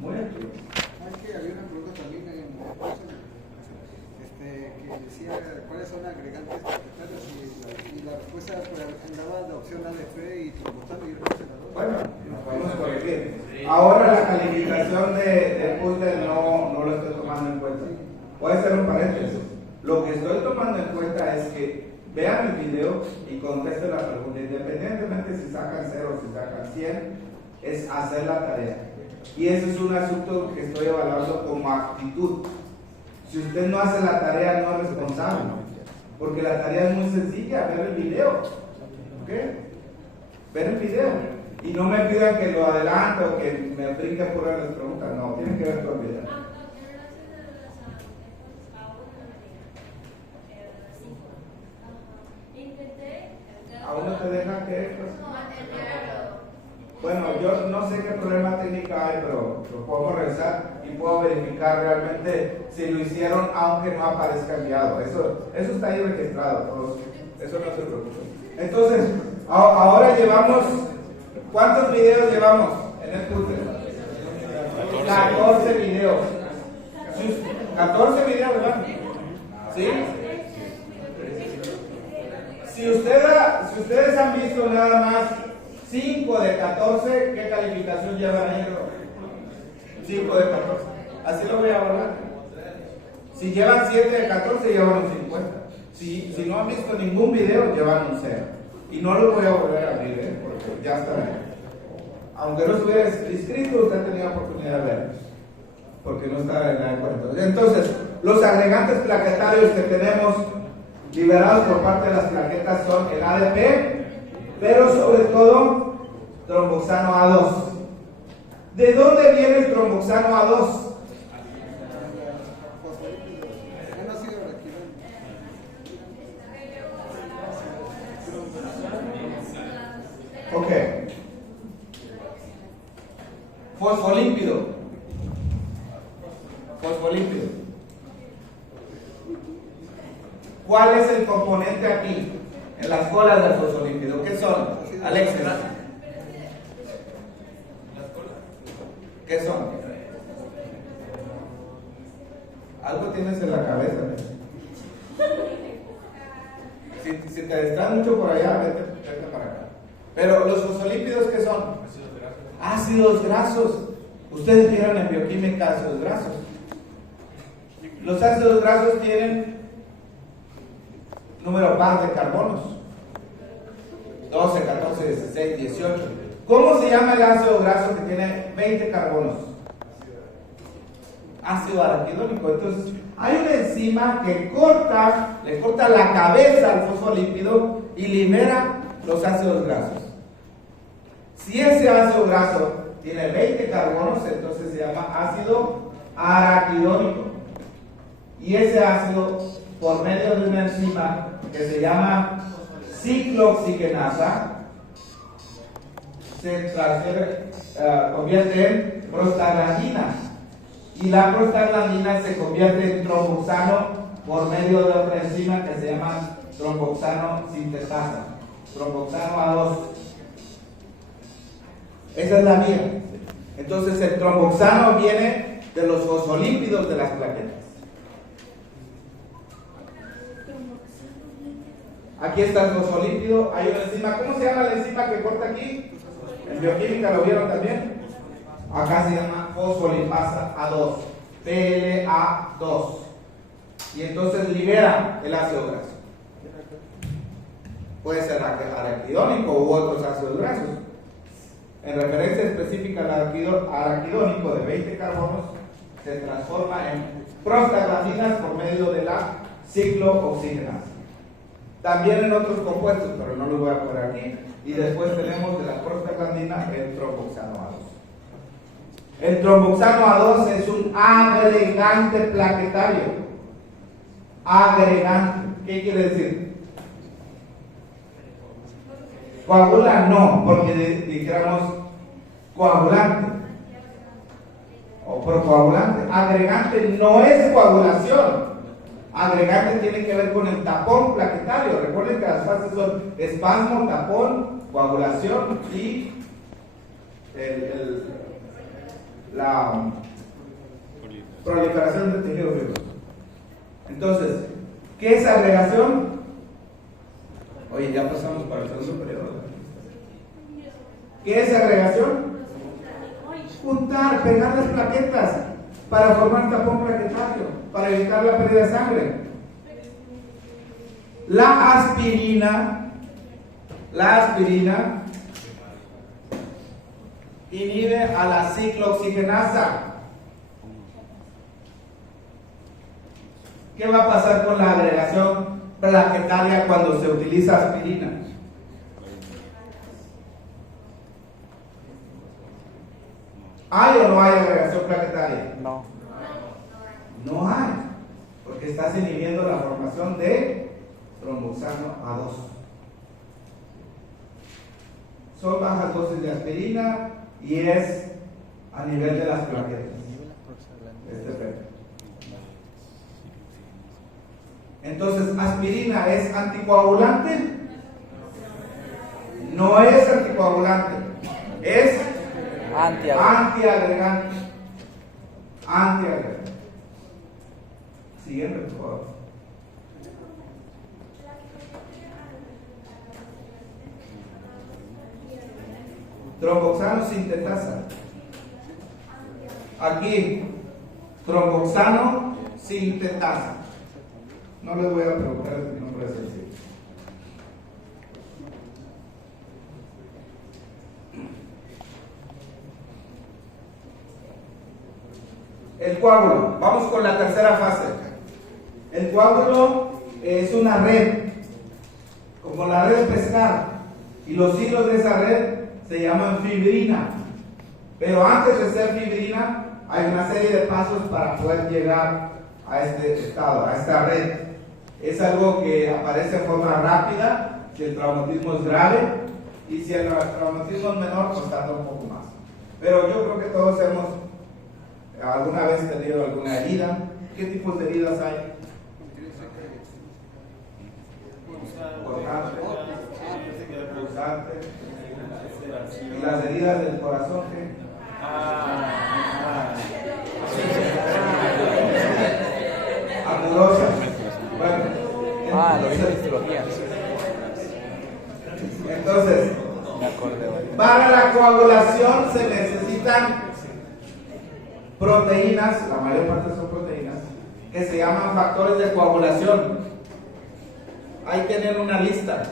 muy activas. Es que había una pregunta también en que decía cuáles son agregantes plaquetarios y la respuesta andaba la opción ADP y trombostano y el resto de la dos. Bueno, nos podemos corregir. Ahora la calificación de Puzzle no lo estoy tomando en cuenta. Voy a hacer un paréntesis. Lo que estoy tomando en cuenta es que vean el video y contesten la pregunta. Independientemente si sacan 0 o si sacan 100, es hacer la tarea. Y ese es un asunto que estoy evaluando como actitud. Si usted no hace la tarea, no es responsable. Porque la tarea es muy sencilla, ver el video. ¿Ok? Ver el video. Y no me pidan que lo adelante o que me brinque por las preguntas. No, tienen que ver todo el video. ¿Aún no te deja que? Bueno, yo no sé qué problema técnico hay, pero lo podemos revisar y puedo verificar realmente si lo hicieron aunque no aparezca enviado. Eso está ahí registrado. Todos Eso no se preocupe. Entonces, ahora llevamos, ¿cuántos videos llevamos en el curso? 14 videos. 14 videos, ¿verdad? ¿Sí? Si ustedes han visto nada más 5 de 14, ¿qué calificación llevan ahí? 5 de 14. Así lo voy a evaluar. Si llevan 7 de 14, llevan un 50. Si no han visto ningún video, llevan un 0. Y no lo voy a volver a abrir, porque ya está bien. Aunque no estuviera inscrito, usted tenía oportunidad de verlos, porque no está en el cuento. Entonces, los agregantes plaquetarios que tenemos liberados por parte de las plaquetas son el ADP, pero sobre todo tromboxano A2. ¿De dónde viene el tromboxano A2? Ok. Fosfolípido. Fosfolípido. ¿Cuál es el componente aquí? En las colas del fosfolípido. ¿Qué son? Alexis. ¿Qué son? Algo tienes en la cabeza. Si te distraes mucho por allá, vete para acá. Pero los fosfolípidos, ¿qué son? Ácidos grasos. Ustedes vieron en bioquímica ácidos grasos. Los ácidos grasos tienen número par de carbonos. 12, 14, 16, 18. ¿Cómo se llama el ácido graso que tiene 20 carbonos? Ácido araquidónico. Entonces, hay una enzima que le corta la cabeza al fosfolípido y libera los ácidos grasos. Si ese ácido graso tiene 20 carbonos, entonces se llama ácido araquidónico. Y ese ácido, por medio de una enzima que se llama ciclooxigenasa, se convierte en prostaglandina. Y la prostaglandina se convierte en tromboxano por medio de otra enzima que se llama tromboxano sintetasa, tromboxano A2. Esa es la vía. Entonces el tromboxano viene de los fosfolípidos de las plaquetas. Aquí está el fosfolípido. Hay una enzima. ¿Cómo se llama la enzima que corta aquí? En bioquímica lo vieron también. Acá se llama fosfolipasa A2, PLA2. Y entonces libera el ácido graso. Puede ser araquidónico u otros ácidos grasos. En referencia específica al araquidónico de 20 carbonos, se transforma en prostaglandinas por medio de la ciclooxigenasa. También en otros compuestos, pero no los voy a poner aquí. Y después tenemos de la prostaglandina el tromboxano A2. El tromboxano A2 es un agregante plaquetario. Agregante. ¿Qué quiere decir? Coagula no, porque dijéramos coagulante o procoagulante. Agregante no es coagulación. Agregante tiene que ver con el tapón plaquetario. Recuerden que las fases son espasmo, tapón, coagulación y la proliferación del tejido fibroso. Entonces, ¿qué es agregación? Oye, ya pasamos para el segundo periodo. ¿Qué es agregación? Juntar, pegar las plaquetas para formar tapón plaquetario, para evitar la pérdida de sangre. La aspirina inhibe a la ciclooxigenasa. ¿Qué va a pasar con la agregación plaquetaria cuando se utiliza aspirina? ¿Hay o no hay agregación plaquetaria? No. No hay, porque estás inhibiendo la formación de tromboxano A2. Son bajas dosis de aspirina y es a nivel de las plaquetas. Este efecto. Entonces, ¿aspirina es anticoagulante? No es anticoagulante, es antiagregante. Antiagregante. Siguiente, por favor. Tromboxano sintetasa. Aquí, tromboxano sintetasa. No les voy a preguntar el nombre sencillo. El coágulo. Vamos con la tercera fase. El coágulo es una red, como la red pescar, y los hilos de esa red se llaman fibrina. Pero antes de ser fibrina, hay una serie de pasos para poder llegar a este estado, a esta red. Es algo que aparece de forma rápida si el traumatismo es grave, y si el traumatismo es menor, pues tarda un poco más. Pero yo creo que todos hemos alguna vez tenido alguna herida. ¿Qué tipos de heridas hay? Punzante. ¿Y las heridas del corazón qué? Amurosas. Bueno, lo hice histología. Entonces, Me acordé. para la coagulación se necesitan proteínas, la mayor parte son proteínas, que se llaman factores de coagulación. Hay que tener una lista.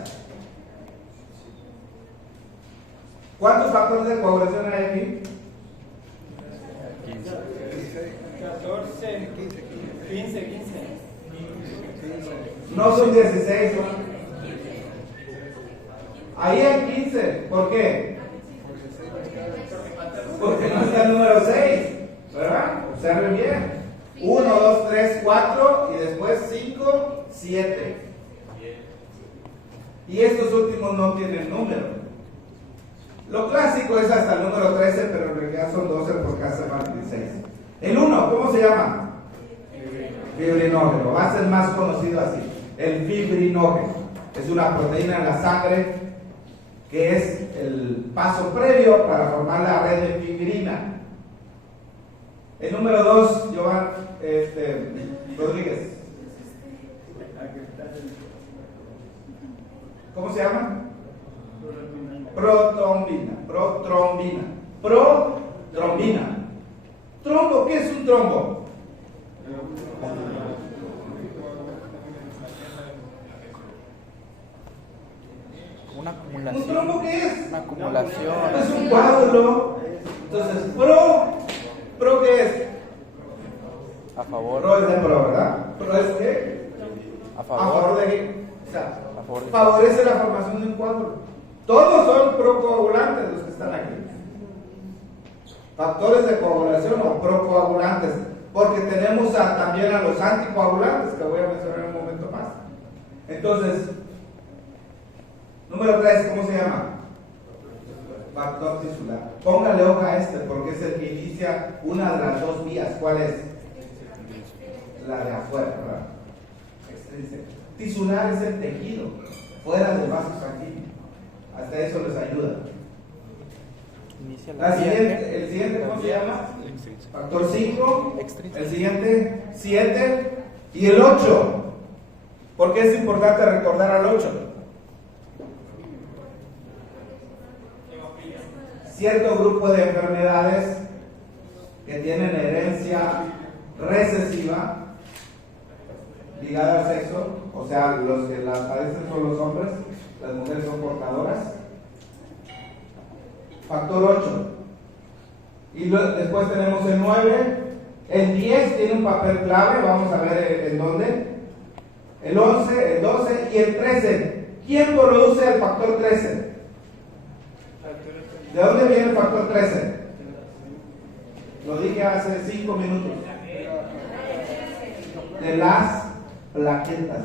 ¿Cuántos factores de coagulación hay aquí? 14, 15. No son 16, ¿no? Ahí hay 15. ¿Por qué? Porque no está el número 6, ¿verdad? Observen bien. 1, 2, 3, 4 y después 5, 7. Y estos últimos no tienen número. Lo clásico es hasta el número 13, pero en realidad son 12 porque hace más de 16. El 1, ¿cómo se llama? Fibrinógeno. Va a ser más conocido así. El fibrinógeno es una proteína en la sangre que es el paso previo para formar la red de fibrina. El número 2, Giovanni Rodríguez. ¿Cómo se llama? Protrombina. Protrombina. ¿Trombo? ¿Qué es un trombo? Una acumulación. ¿Un trombo qué es? Una acumulación. Es un coágulo. Entonces, ¿pro qué es? A favor. Pro es de pro, ¿verdad? ¿Pro es qué? A favor. ¿A favor de qué? O sea, A favor de favorece la formación de un coágulo. Todos son procoagulantes los que están aquí. Factores de coagulación o procoagulantes, porque tenemos también a los anticoagulantes que voy a mencionar en un momento más. Entonces, número 3, ¿cómo se llama? Factor tisular. Póngale hoja a este porque es el que inicia una de las dos vías. ¿Cuál es? La de afuera, ¿verdad? Extrínseco. Tisular es el tejido fuera del vaso sanguíneo. Hasta eso les ayuda. Inicia La siguiente, el siguiente, ¿cómo se llama? Factor 5. El siguiente, 7. Y el 8. ¿Por qué es importante recordar al 8? Cierto grupo de enfermedades que tienen herencia recesiva ligada al sexo, o sea, los que las padecen son los hombres, las mujeres son portadoras. Factor 8. Y después tenemos el 9. El 10 tiene un papel clave, vamos a ver en dónde. El 11, el 12 y el 13. ¿Quién produce el factor 13? ¿De dónde viene el factor 13? Lo dije hace 5 minutos. De las plaquetas.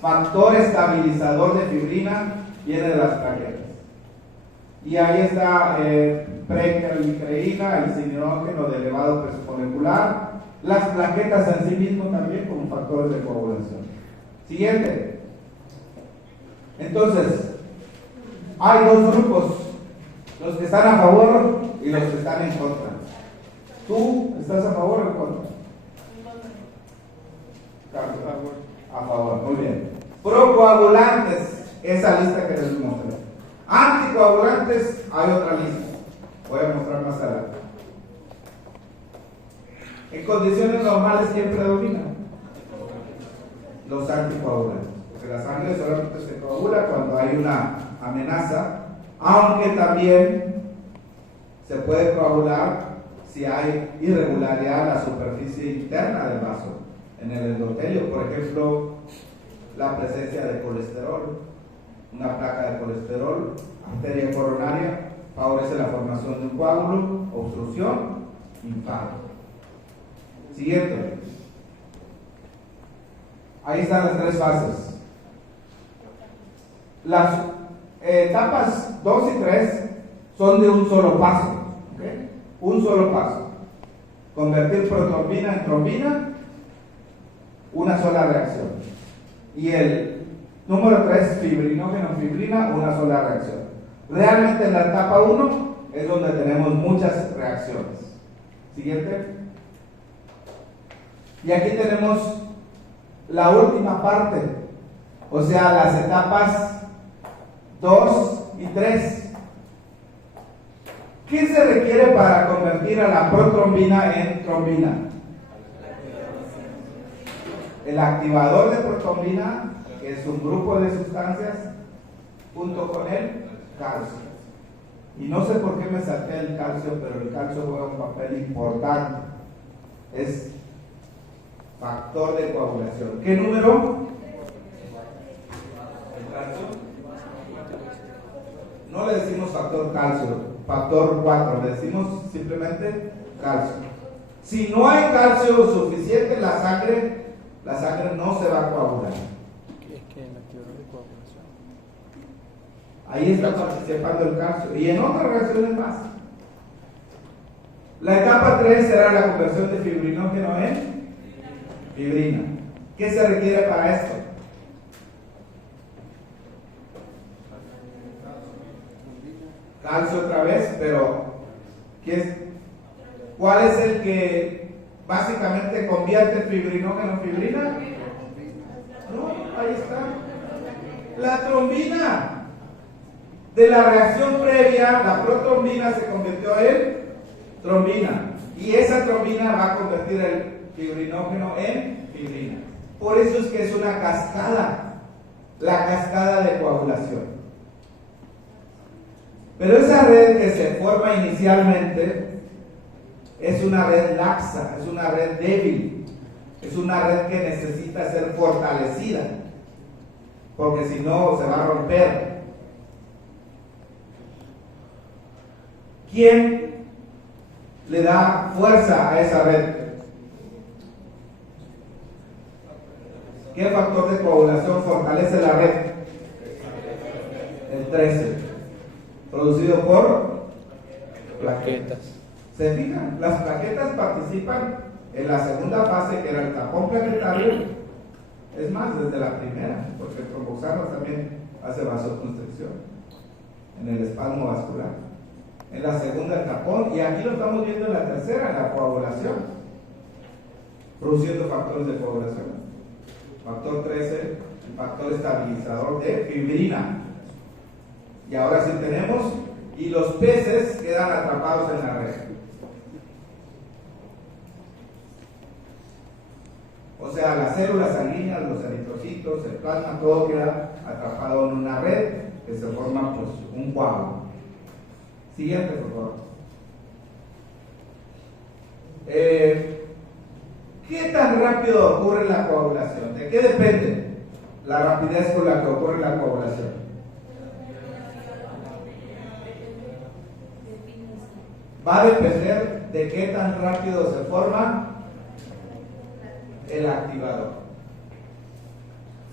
Factor estabilizador de fibrina viene de las plaquetas. Y ahí está precalicreína, el cinógeno de elevado peso molecular, las plaquetas en sí mismo también como factores de coagulación. Siguiente. Entonces, hay dos grupos, los que están a favor y los que están en contra. ¿Tú estás a favor o en contra? Carlos, a favor, muy bien. Procoagulantes, esa lista que les mostré. Anticoagulantes, hay otra lista. Voy a mostrar más adelante. En condiciones normales, ¿quién predomina? Los anticoagulantes. Porque la sangre solamente se coagula cuando hay una amenaza, aunque también se puede coagular si hay irregularidad en la superficie interna del vaso, en el endotelio, por ejemplo, la presencia de colesterol, una placa de colesterol, arteria coronaria, favorece la formación de un coágulo, obstrucción, infarto. Siguiente. Ahí están las tres fases. Las etapas 2 y 3 son de un solo paso. ¿Okay? Un solo paso. Convertir protrombina en trombina, una sola reacción. Y el número 3, fibrinógeno fibrina, una sola reacción. Realmente en la etapa 1 es donde tenemos muchas reacciones. Siguiente. Y aquí tenemos la última parte, o sea, las etapas 2 y 3. ¿Qué se requiere para convertir a la protrombina en trombina? El activador de protrombina, que es un grupo de sustancias, junto con el calcio. Y no sé por qué me salté el calcio, pero el calcio juega un papel importante. Es factor de coagulación. ¿Qué número? ¿El calcio? No le decimos factor calcio, factor 4, le decimos simplemente calcio. Si no hay calcio suficiente en la sangre no se va a coagular. ¿Qué es que el activador de coagulación? Ahí está participando el calcio. Y en otras reacciones más. La etapa 3 será la conversión de fibrinógeno en fibrina. ¿Qué se requiere para esto? Calcio otra vez, pero ¿cuál es el que básicamente convierte el fibrinógeno en fibrina? No, ahí está. La trombina. De la reacción previa, la protrombina se convirtió en trombina. Y esa trombina va a convertir el fibrinógeno en fibrina. Por eso es que es una cascada, la cascada de coagulación. Pero esa red que se forma inicialmente es una red laxa, es una red débil, es una red que necesita ser fortalecida, porque si no se va a romper. ¿Quién le da fuerza a esa red? ¿Qué factor de coagulación fortalece la red? El 13, producido por Plaquetas. ¿Se fijan? Las plaquetas participan en la segunda fase, que era el tapón plaquetario. Es más, desde la primera, porque el tromboxano también hace vasoconstricción en el espasmo vascular. En la segunda el tapón, y aquí lo estamos viendo en la tercera, en la coagulación, produciendo factores de coagulación. Factor 13, el factor estabilizador de fibrina. Y ahora sí tenemos, y los peces quedan atrapados en la red. O sea, las células sanguíneas, los eritrocitos, el plasma, todo queda atrapado en una red que se forma pues un coágulo. Siguiente, por favor. ¿Qué tan rápido ocurre la coagulación? ¿De qué depende la rapidez con la que ocurre la coagulación? Va a depender de qué tan rápido se forma el activador.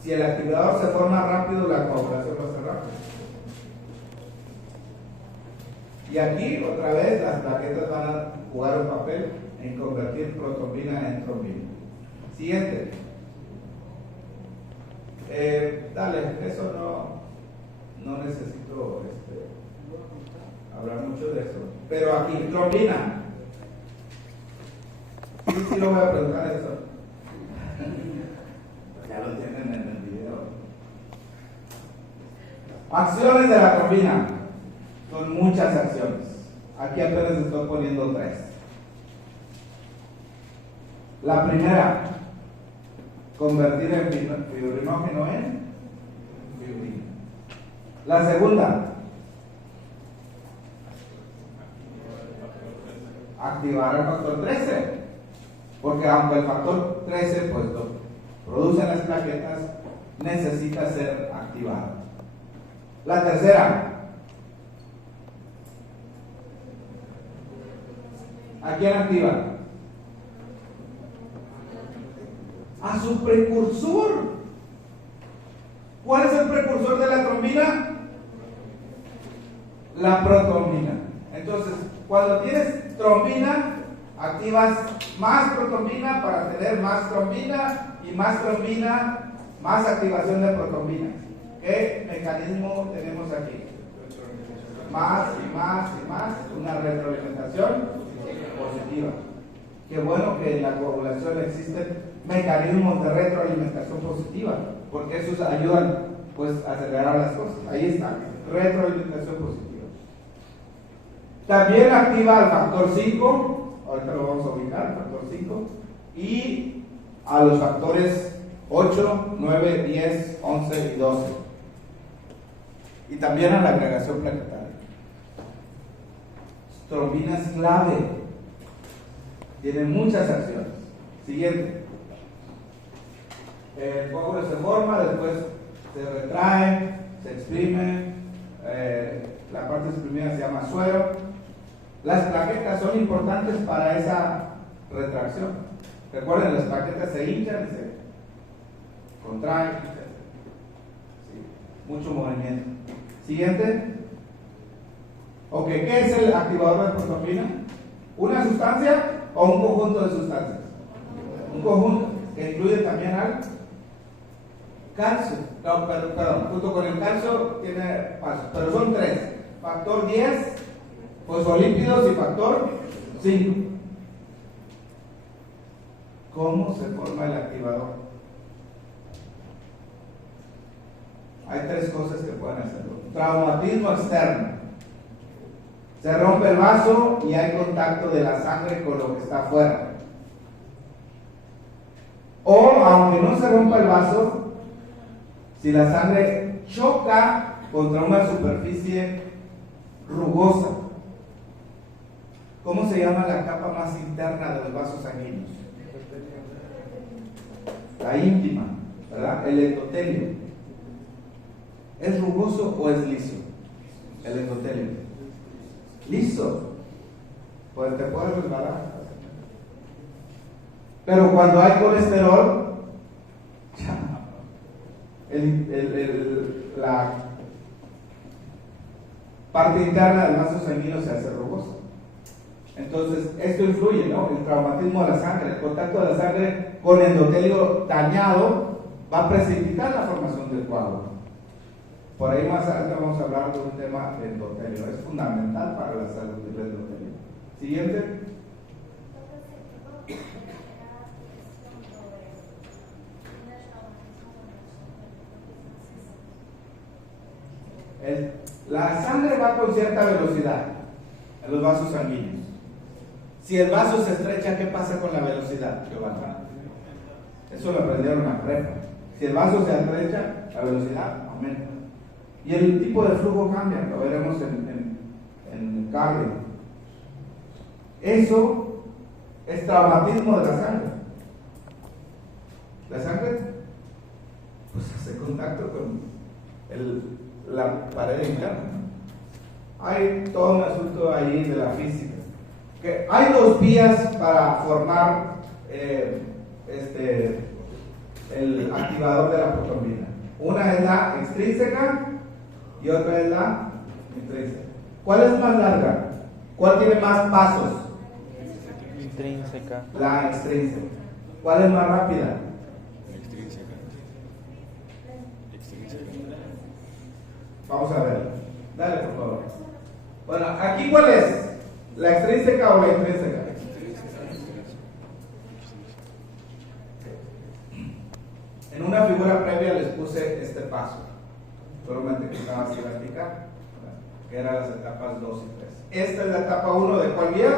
Si el activador se forma rápido, la coagulación va a ser rápida. Y aquí, otra vez, las plaquetas van a jugar un papel en convertir protrombina en trombina. Siguiente. Dale, eso no necesito hablar mucho de eso. Pero aquí, trombina. Sí, lo voy a preguntar eso. Ya lo tienen en el video. Acciones de la trombina. Son muchas acciones. Aquí apenas estoy poniendo 3. La primera, convertir el fibrinógeno en fibrina. La segunda, activar el factor 13, porque aunque el factor 13 pues lo producen las plaquetas, necesita ser activado. La tercera, ¿a quién activa? A su precursor. ¿Cuál es el precursor de la trombina? La protrombina. Entonces, cuando tienes trombina, activas más protrombina para tener más trombina y más trombina, más activación de protrombina. ¿Qué mecanismo tenemos aquí? Más y más y más, una retroalimentación positiva. Qué bueno que en la coagulación existen mecanismos de retroalimentación positiva, porque esos ayudan pues a acelerar las cosas. Ahí está, retroalimentación positiva. También activa el factor 5, ahorita lo vamos a ubicar, el factor 5, y a los factores 8, 9, 10, 11 y 12. Y también a la agregación plaquetaria. Trombina es clave, tiene muchas acciones. Siguiente. El coágulo se forma, después se retrae, se exprime, la parte exprimida se llama suero. Las plaquetas son importantes para esa retracción. Recuerden, las plaquetas se hinchan y se contraen, sí, mucho movimiento. Siguiente. Ok, ¿qué es el activador de protrombina? ¿Una sustancia o un conjunto de sustancias? Un conjunto que incluye también al calcio. No, perdón, junto con el calcio tiene pasos, pero son 3: factor 10, fosfolípidos y factor 5. ¿Cómo se forma el activador? Hay 3 cosas que pueden hacerlo. Traumatismo externo. Se rompe el vaso y hay contacto de la sangre con lo que está afuera. O, aunque no se rompa el vaso, si la sangre choca contra una superficie rugosa. ¿Cómo se llama la capa más interna de los vasos sanguíneos? La íntima, ¿verdad? El endotelio. ¿Es rugoso o es liso? El endotelio. Listo, pues te puedes resbalar. Pero cuando hay colesterol, la parte interna del vaso sanguíneo se hace rugosa. Entonces, esto influye, ¿no? El traumatismo de la sangre, el contacto de la sangre con endotelio dañado va a precipitar la formación del coágulo. Por ahí más adelante vamos a hablar de un tema de endotelio. Es fundamental para la salud del endotelio. Siguiente. La sangre va con cierta velocidad en los vasos sanguíneos. Si el vaso se estrecha, ¿qué pasa con la velocidad, Giovanni? Eso lo aprendieron en prepa. Si el vaso se estrecha, la velocidad aumenta. Y el tipo de flujo cambia, lo veremos en cardio. Eso es traumatismo de la sangre. La sangre pues hace contacto con la pared interna. Hay todo un asunto ahí de la física. Que hay 2 vías para formar el activador de la protrombina. Una es la extrínseca y otra es la intrínseca. ¿Cuál es más larga? ¿Cuál tiene más pasos? Intrínseca. La extrínseca. ¿Cuál es más rápida? Vamos a ver. Dale, por favor. Bueno, ¿aquí cuál es? ¿La extrínseca o la intrínseca? En una figura previa les puse este paso. Solamente que estaba así a explicar, que eran las etapas 2 y 3. Esta es la etapa 1 de cuál vía?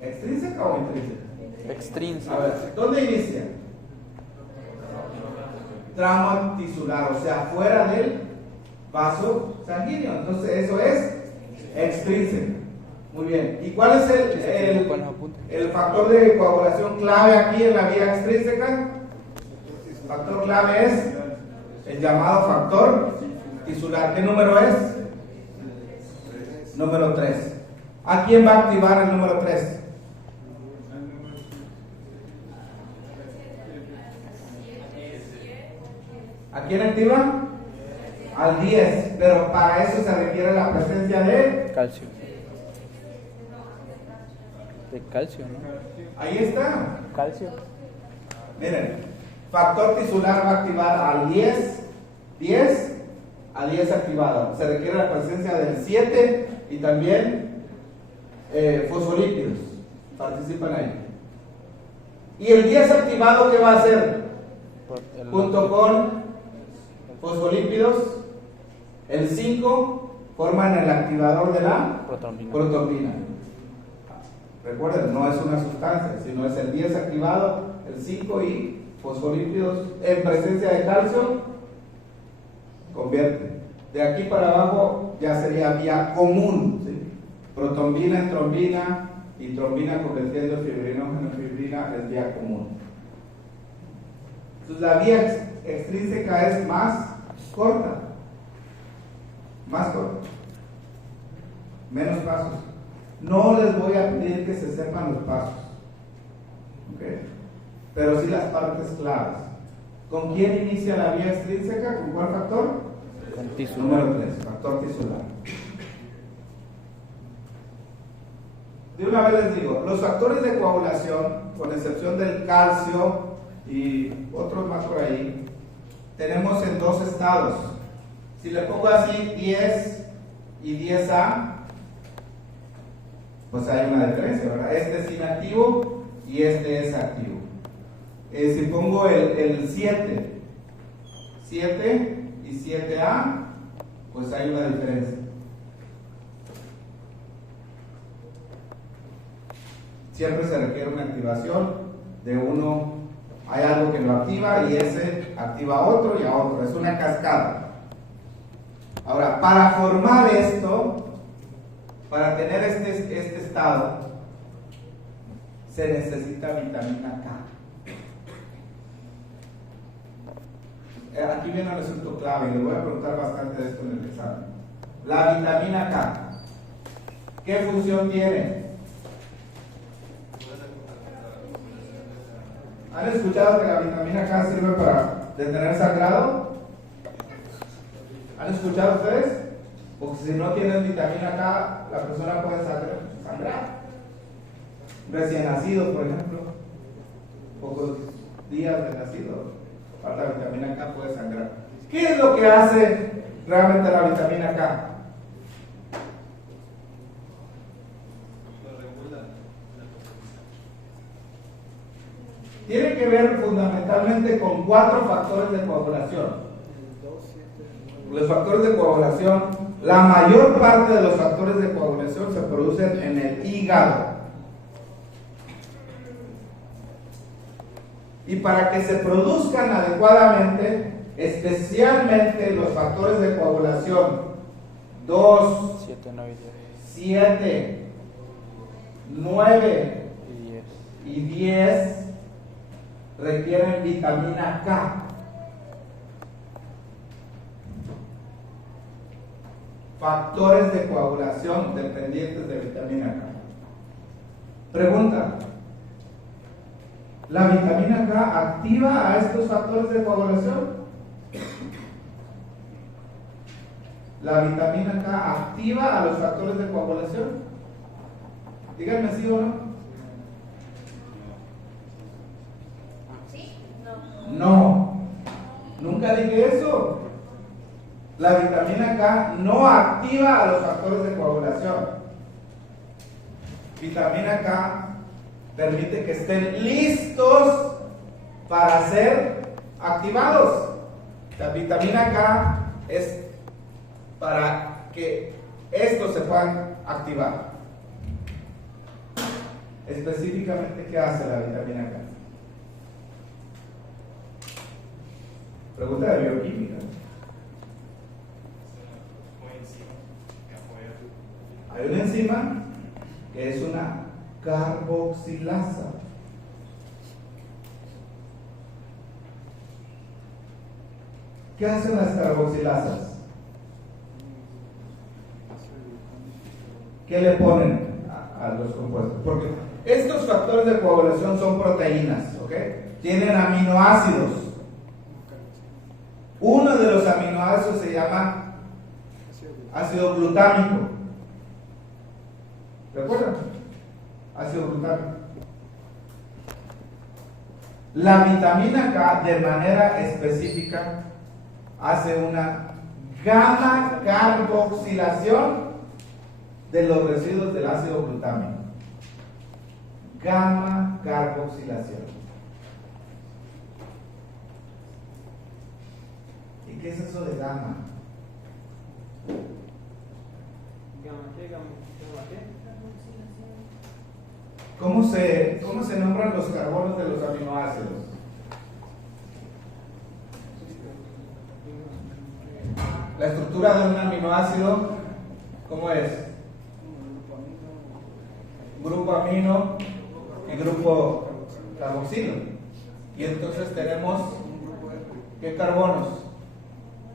¿Extrínseca o intrínseca? Extrínseca. A ver, ¿dónde inicia? Tramo tisular, o sea, fuera del vaso sanguíneo. Entonces, eso es extrínseca. Muy bien. ¿Y cuál es el factor de coagulación clave aquí en la vía extrínseca? El factor clave es el llamado factor tisular. ¿Qué número es? Número 3. ¿A quién va a activar el número 3? ¿A quién activa? Al 10, pero para eso se requiere la presencia de Calcio. De calcio, ¿no? ahí está. Calcio. Miren, factor tisular va a activar al 10 a 10 activado. Se requiere la presencia del 7 y también fosfolípidos. Participan ahí. ¿Y el 10 activado qué va a hacer? Junto con fosfolípidos, el 5 forman el activador de la protrombina. Recuerden, no es una sustancia, sino es el 10 activado, el 5 y fosfolípidos en presencia de calcio convierten. De aquí para abajo ya sería vía común, ¿sí? Protrombina en trombina y trombina convirtiendo fibrinógeno en fibrina es vía común. Entonces la vía extrínseca es más corta, menos pasos. No les voy a pedir que se sepan los pasos, ¿okay? Pero sí las partes claves. ¿Con quién inicia la vía extrínseca? ¿Con cuál factor? Número 3, factor tisular. De una vez les digo, los factores de coagulación, con excepción del calcio y otros más por ahí, tenemos en 2 estados. Si le pongo así 10 y 10A, pues hay una diferencia, ¿verdad? Este es inactivo y este es activo. Si pongo el 7 y 7A, pues hay una diferencia. Siempre se requiere una activación de uno. Hay algo que lo activa y ese activa a otro y a otro. Es una cascada. Ahora, para formar esto, para tener este estado, se necesita vitamina K. Aquí viene el asunto clave y les voy a preguntar bastante de esto en el examen. La vitamina K, ¿qué función tiene? ¿Han escuchado que la vitamina K sirve para detener sangrado? ¿Han escuchado ustedes? Porque si no tienen vitamina K, la persona puede sangrar. Recién nacido, por ejemplo, pocos días de nacido, falta vitamina K, puede sangrar. ¿Qué es lo que hace realmente la vitamina K? Tiene que ver fundamentalmente con 4 factores de coagulación. Los factores de coagulación, la mayor parte de los factores de coagulación se producen en el hígado. Y para que se produzcan adecuadamente, especialmente los factores de coagulación 2, 7, 9 y 10 requieren vitamina K. Factores de coagulación dependientes de vitamina K. Pregunta: ¿la vitamina K activa a estos factores de coagulación? ¿La vitamina K activa a los factores de coagulación? Díganme sí o no. No, nunca dije eso. La vitamina K no activa a los factores de coagulación. Vitamina K permite que estén listos para ser activados. La vitamina K es para que estos se puedan activar. Específicamente, ¿qué hace la vitamina K? Pregunta de bioquímica. Hay una enzima que es una carboxilasa. ¿Qué hacen las carboxilasas? ¿Qué le ponen a los compuestos? Porque estos factores de coagulación son proteínas, ¿ok? Tienen aminoácidos. Uno de los aminoácidos se llama ácido glutámico. ¿Recuerdan? Ácido glutámico. La vitamina K, de manera específica, hace una gamma carboxilación de los residuos del ácido glutámico. Gamma carboxilación. ¿Y qué es eso de gamma? ¿Gamma qué? ¿Gamma qué? ¿Cómo se nombran los carbonos de los aminoácidos? La estructura de un aminoácido, ¿cómo es? Grupo amino y grupo carboxilo. Y entonces tenemos, ¿qué carbonos?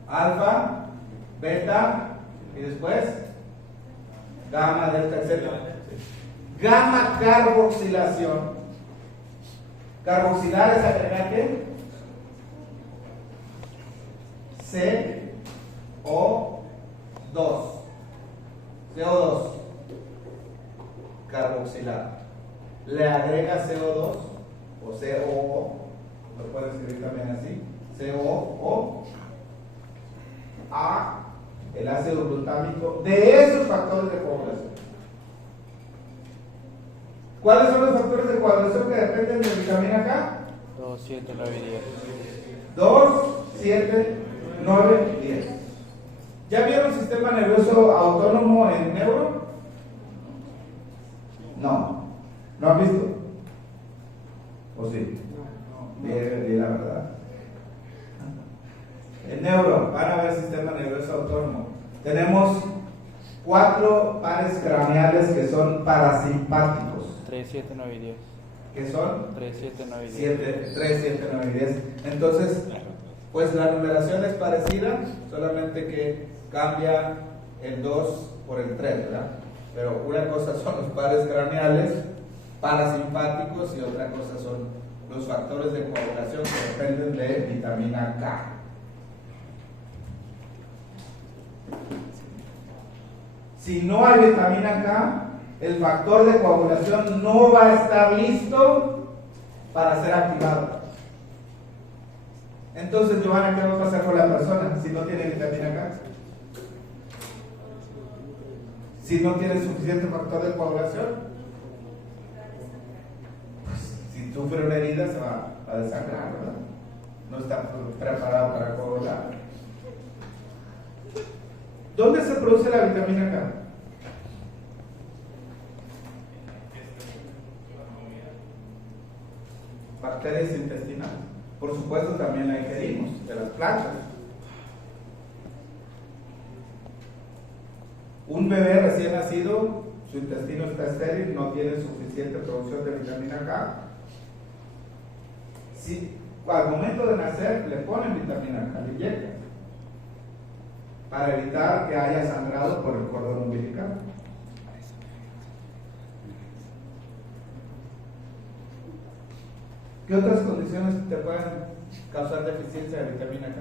Alfa, beta y después gamma, delta, etc. Gamma carboxilación. Carboxilar es agregar ¿qué? CO2. CO2. Carboxilar. Le agrega CO2 o COO, lo puedes escribir también así, COO a el ácido glutámico de esos factores de coagulación. ¿Cuáles son los factores de coagulación que dependen de vitamina K? 2, 7, 9 y 10. 2, 7, 9, 10. ¿Ya vieron el sistema nervioso autónomo en neuro? No. ¿No han visto? ¿O sí? Di la verdad. En neuro, van a ver sistema nervioso autónomo. Tenemos 4 pares craneales que son parasimpáticos. 3, 7, 9 y 10. ¿Qué son? 3, 7, 9 y 10. 3, 7, 9 y 10. Entonces, pues la numeración es parecida, solamente que cambia el 2 por el 3, ¿verdad? Pero una cosa son los pares craneales parasimpáticos y otra cosa son los factores de coagulación que dependen de vitamina K. Si no hay vitamina K, el factor de coagulación no va a estar listo para ser activado. Entonces, Giovanna, ¿qué va a pasar con la persona si no tiene vitamina K? Si no tiene suficiente factor de coagulación, pues, si sufre una herida se va a desangrar, ¿verdad? No está preparado para coagular. ¿Dónde se produce la vitamina K? Bacterias intestinales. Por supuesto, también la ingerimos de las plantas. Un bebé recién nacido, su intestino está estéril, no tiene suficiente producción de vitamina K. Si al momento de nacer le ponen vitamina K, le inyectan, para evitar que haya sangrado por el cordón umbilical. ¿Qué otras condiciones te pueden causar deficiencia de vitamina K?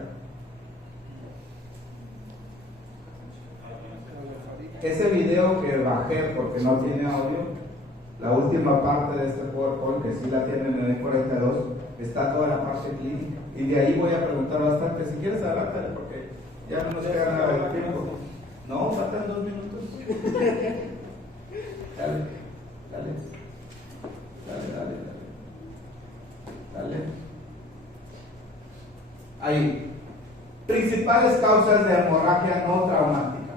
Ese video que bajé porque no tiene audio, la última parte de este PowerPoint, que sí la tienen en el 42, está toda la parte clínica. Y de ahí voy a preguntar bastante. Si quieres, adelántale, porque Ya no nos queda nada de tiempo. No, faltan 2 minutos. Dale. Ahí. Principales causas de hemorragia no traumática.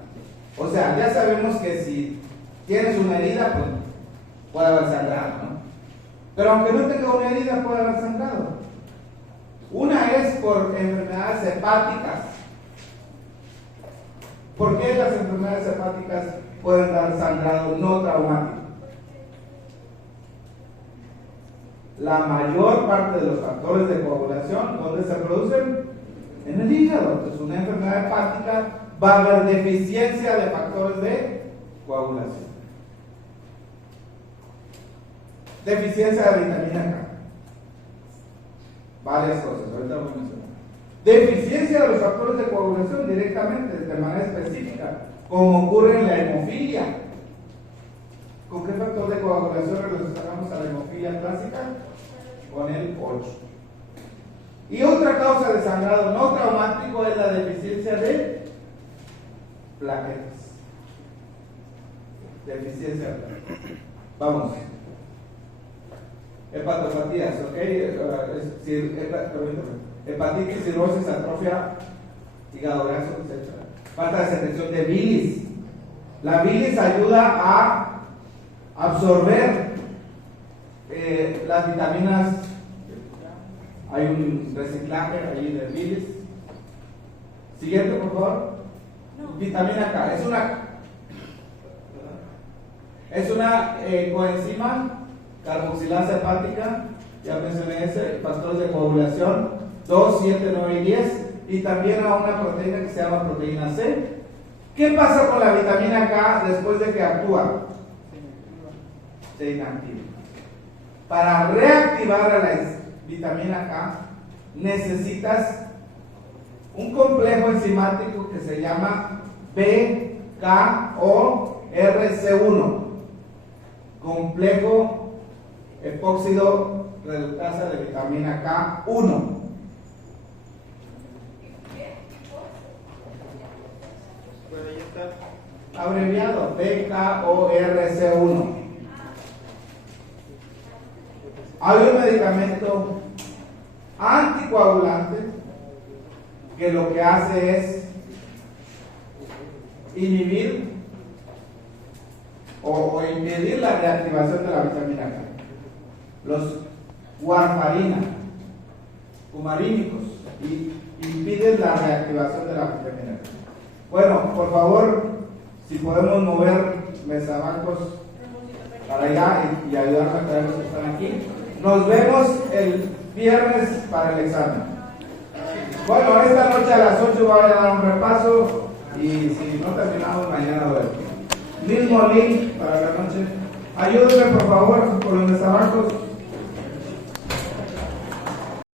O sea, ya sabemos que si tienes una herida, pues puede haber sangrado, ¿no? Pero aunque no tenga una herida, puede haber sangrado. Una es por enfermedades hepáticas. ¿Por qué las enfermedades hepáticas pueden dar sangrado no traumático? La mayor parte de los factores de coagulación, ¿dónde se producen? En el hígado. Entonces, una enfermedad hepática va a haber deficiencia de factores de coagulación. Deficiencia de vitamina K. Varias cosas, ahorita voy a mencionar. Deficiencia de los factores de coagulación directamente, de manera específica, como ocurre en la hemofilia. ¿Con qué factor de coagulación relacionamos a la hemofilia clásica? Con el 8. Y otra causa de sangrado no traumático es la deficiencia de plaquetas. Deficiencia de plaquetas. Vamos. Hepatopatías, ¿ok? Hepatitis, cirrosis, atrofia, hígado graso, etc. Falta de secreción de bilis. La bilis ayuda a absorber las vitaminas. Hay un reciclaje ahí de bilis. Siguiente, por favor. Vitamina K. Es una coenzima carboxilasa hepática. Ya mencioné ese. Factores de coagulación 2, 7, 9 y 10. Y también a una proteína que se llama proteína C. ¿Qué pasa con la vitamina K después de que actúa? Se inactiva. Para reactivar a la vitamina K necesitas un complejo enzimático que se llama BKORC1, complejo epóxido reductasa de vitamina K1. Bueno, ahí está. Abreviado BKORC1. Hay un medicamento anticoagulante que lo que hace es inhibir o impedir la reactivación de la vitamina K. Los warfarina, fumarínicos, y impiden la reactivación de la vitamina K. Bueno, por favor, si podemos mover mesabancos para allá y ayudarme a traer los que están aquí. Nos vemos el viernes para el examen. Bueno, esta noche a las 8 voy a dar un repaso y si no terminamos mañana lo vemos. Mismo link para la noche. Ayúdenme por favor con los mesabancos.